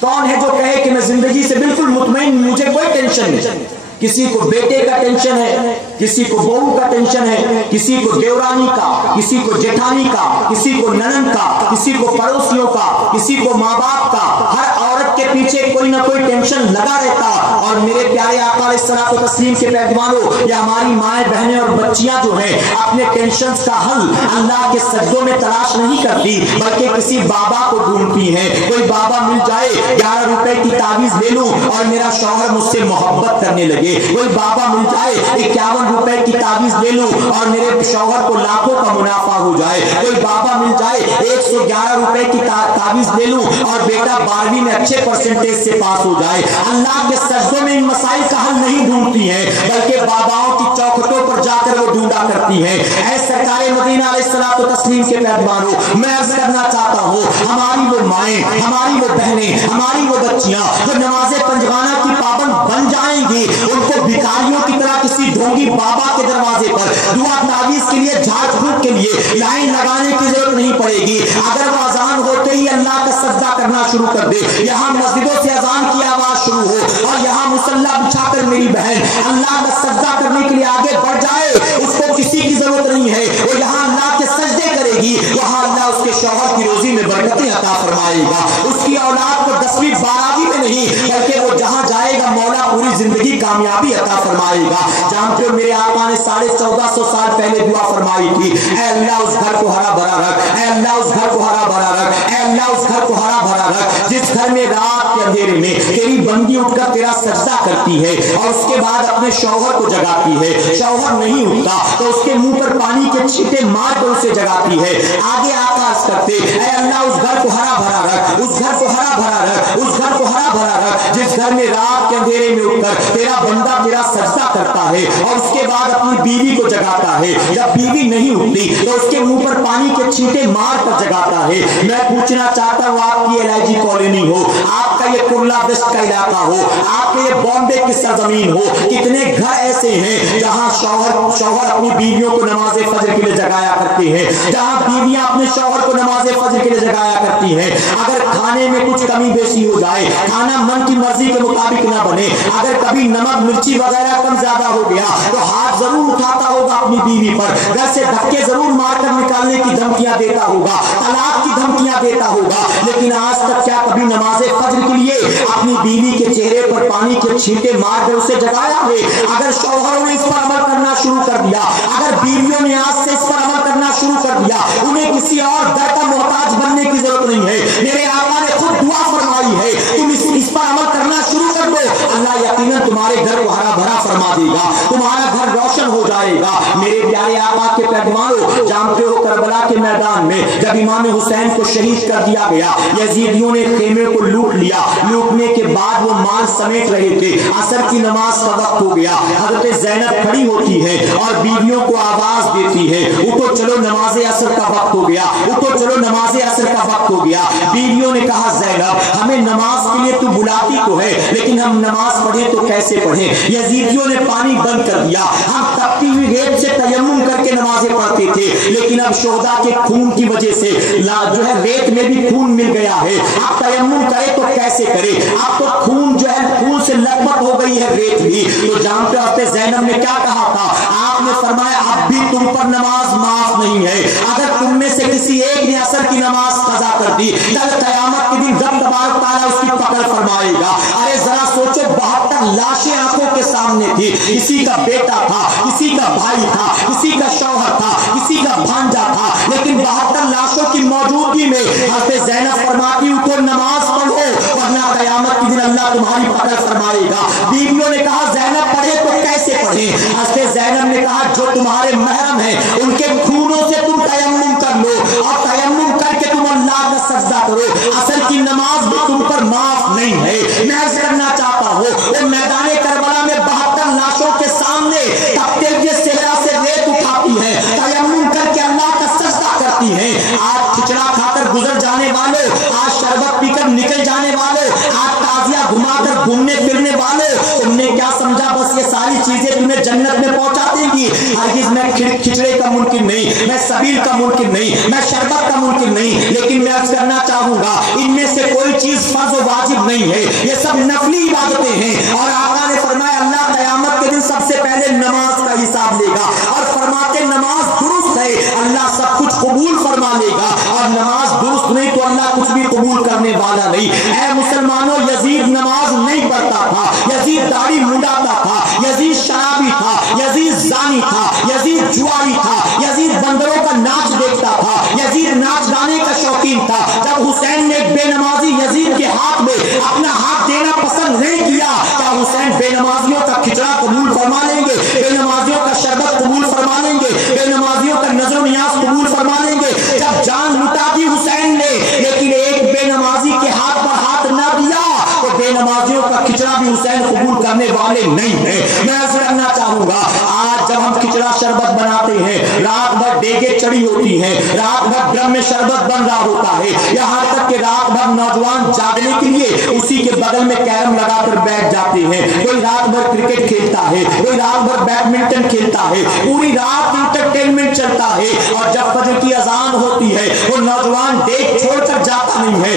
کون ہے جو کہے کہ میں زندگی سے بالکل مطمئن, مجھے کوئی ٹینشن نہیں. کسی کو بیٹے کا ٹینشن ہے, کسی کو بہو کا ٹینشن ہے, کسی کو دیورانی کا, کسی کو جیٹھانی کا, کسی کو ننند کا, کسی کو پڑوسیوں کا, کسی کو ماں باپ کا. ہر عورت کے پیچھے کوئی نہ کوئی ٹینشن لگا رہتا. اور میرے پیارے آقا علیہ الصلوۃ والتسلیم کے پیغمبروں, یا ہماری مائیں بہنیں اور بچیاں جو ہیں اپنے ٹینشنز کا حل اللہ کے سجدوں میں تلاش نہیں کرتی, بلکہ کسی بابا کو ڈھونڈتی ہیں. کوئی بابا مل جائے, 11 روپے کی تعویذ لے لوں اور میرا شوہر مجھ سے محبت کرنے لگے. کوئی بابا مل جائے, 51 روپے کی تعویذ لے لوں اور میرے شوہر کو لاکھوں کا منافع ہو جائے. کوئی بابا مل جائے, 111 روپے کی تعویذ لے لوں اور بیٹا 12ویں میں اچھے پرسنٹیج سے پاس ہو جائے. اللہ کے سجدوں میں ان مسائل کا حل نہیں ڈھونڈتی ہیں, بلکہ باباؤں کی چوکھٹوں پر جا کر وہ ڈھونڈا کرتی ہیں. اے سرکار مدینہ علیہ الصلوۃ والتسلیم کے پیغمبروں, میں عرض کرنا چاہتا ہوں, ہماری وہ مائیں, ہماری وہ بہنیں, ہماری وہ بچیاں جو نماز پنجگانہ کی پابند بن جائیں گی, ان کو بھکاریوں کی طرح کسی ڈھونگی بابا کے دروازے پر دعا تعویذ کے لیے, جھاڑ پھونک کے لیے لائن لگانے کی ضرورت نہیں پڑے گی. اگر وہ اذان ہوتے ہی اللہ کا سجدہ کرنا شروع کر دے, یہاں مسجدوں سے اذان کی آواز شروع ہو اور یہاں مصلی بچھا کر بہن اللہ کا سجدہ کرنے کے لیے آگے بڑھ جائے، اس کو کسی کی ضرورت نہیں ہے، وہ یہاں اللہ کے سجدے کرے گی، وہاں اللہ اس کے شوہر کی روزی میں برکتیں عطا فرمائے گا، اس کی اولاد کو 10ویں 12ویں میں نہیں بلکہ وہ جہاں جائے گا مولا پوری زندگی کامیابی عطا فرمائے گا۔ جانتے ہو میرے آقا نے 1450 سال پہلے دعا فرمائی تھی، اے اللہ اس گھر کو ہرا بھرا رکھ، اے اللہ اس گھر کو ہرا بھرا رکھ، اے اللہ اس گھر کو ہرا بھرا رکھ، جس گھر میں رات کے اندھیرے میں تیری بندی اٹھ کر تیرا سجدہ کرتی ہے اور اس کے بعد اپنے شوہر کو جگاتی ہے، شوہر نہیں اٹھتا تو اس کے منہ پر پانی کے چھینٹے مار کر اسے جگاتی ہے، آگے آکاش کرتے اے اللہ اس گھر کو ہرا بھرا رکھ، اس گھر کو ہرا بھرا رکھ، اس گھر کو ہرا بھرا رکھ، جس گھر میں رات کے اندھیرے میں اٹھ کر تیرا بندہ تیرا سجدہ کرتا ہے اور اس کے بعد اپنی بیوی کو جگاتا ہے، جب بیوی نہیں اٹھتی تو اس کے منہ پر پانی کے چھینٹے مار کر جگاتا ہے۔ میں پوچھنا چاہتا ہوں آپ کی LIG کالونی ہو، آپ کا یہ کرلا ویسٹ کا علاقہ ہو، آپ کے یہ بامبے کی سرزمین ہو، کتنے گھر ایسے ہیں جہاں شوہر اپنی بیویوں کو نماز فجر کے لیے جگایا کرتے ہیں، جہاں بیویاں اپنے شوہر کو نماز فجر کے لیے جگایا کرتی ہیں۔ اگر کھانے میں کچھ کمی بیشی ہو جائے، کھانا من کی مرضی کے مطابق نہ بنے، اگر کبھی نمک مرچی وغیرہ کم زیادہ ہو گیا تو ہاتھ ضرور اٹھاتا ہوگا اپنی بیوی پر، گھر سے دھکے ضرور مار کر نکالنے کی دھمکیاں دیتا ہوگا، طلاق کی دھمکیاں دیتا ہوگا، لیکن آج تک کیا کبھی نماز فجر کے لیے اپنی بیوی کے چہرے پر پانی کے چھینٹے مار کر اسے جگایا ہے؟ اگر شوہروں نے اس پر عمل کرنا شروع کر دیا، اگر بیویوں نے آج سے اس پر عمل کرنا شروع کر دیا، انہیں کسی اور در کا محتاج بننے کی ضرورت نہیں ہے، میرے آقا نے خود دعا فرمائی ہے تم اس پر عمل کرنا شروع کر دو، اللہ یقیناً تمہارے گھر کو ہرا بھرا فرما دے گا، تمہارا گھر روشن ہو جائے گا۔ میرے پیارے آقا کے پیغمبروں، جانتے ہو کربلا کے میدان میں جب امام حسین کو شہید کر دیا گیا، یزیدیوں نے خیمے کو لوٹ لیا، لوٹنے کے بعد وہ مال سمیٹ رہے تھے، عصر کی نماز کا وقت ہو گیا، حضرت زینب کھڑی ہوتی ہے اور بیویوں کو آواز دیتی ہے اٹھو چلو نماز عصر کا وقت ہو گیا، اٹھو چلو نماز عصر کا وقت ہو گیا۔ بیویوں نے کہا زینب ہمیں نماز کے لیے تو بلاتی تو ہے لیکن ہم نماز پڑھیں تو کیسے پڑھیں؟ یزیدیوں نے پانی بند کر دیا، ہم تپتی ہوئی ریت سے تیمم کر کے نمازیں پڑھتے تھے لیکن اب شہداء کے خون کی وجہ سے جو ہے ریت میں بھی خون مل گیا ہے، اب تیمم کرے تو کیسے کرے؟ اب تو خون جو ہے خون سے لطمت ہو گئی ہے ریت بھی۔ تو جانتے ہوتے زینب نے کیا کہا تھا؟ آپ نے فرمایا اب بھی تم پر نماز معاف نہیں ہے، اگر تم میں سے کسی ایک نے عصر کی نماز قضا کر دی کل قیامت کے دن رب تبارک تعالیٰ اس کی پکڑ فرمائے گا۔ ارے ذرا سوچو 72 لاشیں آنکھوں کے سامنے تھی، کسی کا بیٹا تھا، کسی کا بھائی تھا، کسی کا شوہر تھا، کسی کا بھانجا تھا، لیکن 72 لاشوں کی موجودگی میں حضرت زینب فرماتی اٹھو نماز پڑھو ورنہ قیامت کے دن اللہ تمہاری پکڑ فرمائے گا۔ بیویوں نے کہا زینب پڑھے تو کیسے پڑھیں؟ حضرت زینب نے کہا جو تمہارے محرم ہیں ان کے خونوں سے تم تیمم کر لو اور تیمم کر کے تم اللہ کا سجدہ کرو، عصر کی نماز بھی تم پر معاف نہیں ہے۔ میں عرض کرنا چاہتا ہوں وہ میدان کربلا میں 72 لاشوں کے سامنے تپتے ہوئے صحرا سے ریت اٹھاتی ہے، تیمم کر کے اللہ کا سجدہ کرتی ہے۔ آج کھچڑا کھا کر گزر جانے والوں، آج شربت پی کر نکل جانے والوں، آج تازیہ گھما کر گھومنے پھرنے والوں، تم نے کیا سمجھا بس یہ ساری چیزیں تمہیں جنت میں پہنچا دیں گی؟ ہرگز میں کھچڑے کا منکر نہیں، میں سبیل کا منکر نہیں، میں شربت کا منکر نہیں، لیکن میں عرض کرنا چاہوں گا ان میں سے کوئی چیز فرض و واجب نہیں ہے، یہ سب نفلی عبادتیں ہیں۔ اور آقا نے فرمایا اللہ قیامت کے دن سب سے پہلے نماز کا حساب لے گا اور فرماتے نماز درست ہے اللہ سب کچھ قبول فرما لے گا، اور نماز درست نہیں تو اللہ کچھ بھی قبول کرنے والا نہیں۔ اے مسلمانوں، یزید نماز نہیں پڑھتا تھا، یزید داڑھی منڈاتا تھا، یزید شرابی تھا، یزید زانی تھا، یزید جواری تھا، یزید بندروں کا ناچ دیکھتا تھا، یزید ناچ گانے کا شوقین تھا۔ جب حسین نے ایک بے نمازی یزید کے ہاتھ میں اپنا ہاتھ دینا پسند نہیں کیا، کیا حسین بے نمازیوں کا کھچڑا قبول فرما لیں گے؟ بے نمازیوں کا شربت قبول فرما لیں گے؟ بے نمازیوں کا نظر و نیاز قبول فرما لیں گے؟ جب جان لٹا دی حسین نے لیکن ایک بے نمازی کے ہاتھ پر ہاتھ نہ دیا تو بے نمازیوں کا کھچڑا بھی حسین قبول کرنے والے نہیں ہیں۔ میں عرض کرنا چاہوں گا آج جب ہم کھچڑا شربت بناتے ہیں، رات بھر ڈیگے چڑی ہوتی ہیں، رات بھر ڈرم میں شربت بن رہا ہوتا ہے، یہاں تک کہ رات بھر نوجوان جاگنے کے لیے اسی کے بغل میں کیرم لگا کر بیٹھ جاتے ہیں، کوئی رات بھر کرکٹ کھیلتا ہے، کوئی رات بھر بیڈمنٹن کھیلتا ہے، پوری رات انٹرٹینمنٹ چلتا ہے، اور جب فجر کی اذان ہوتی ہے وہ نوجوان دیکھ چھوڑ کر جاتا نہیں ہے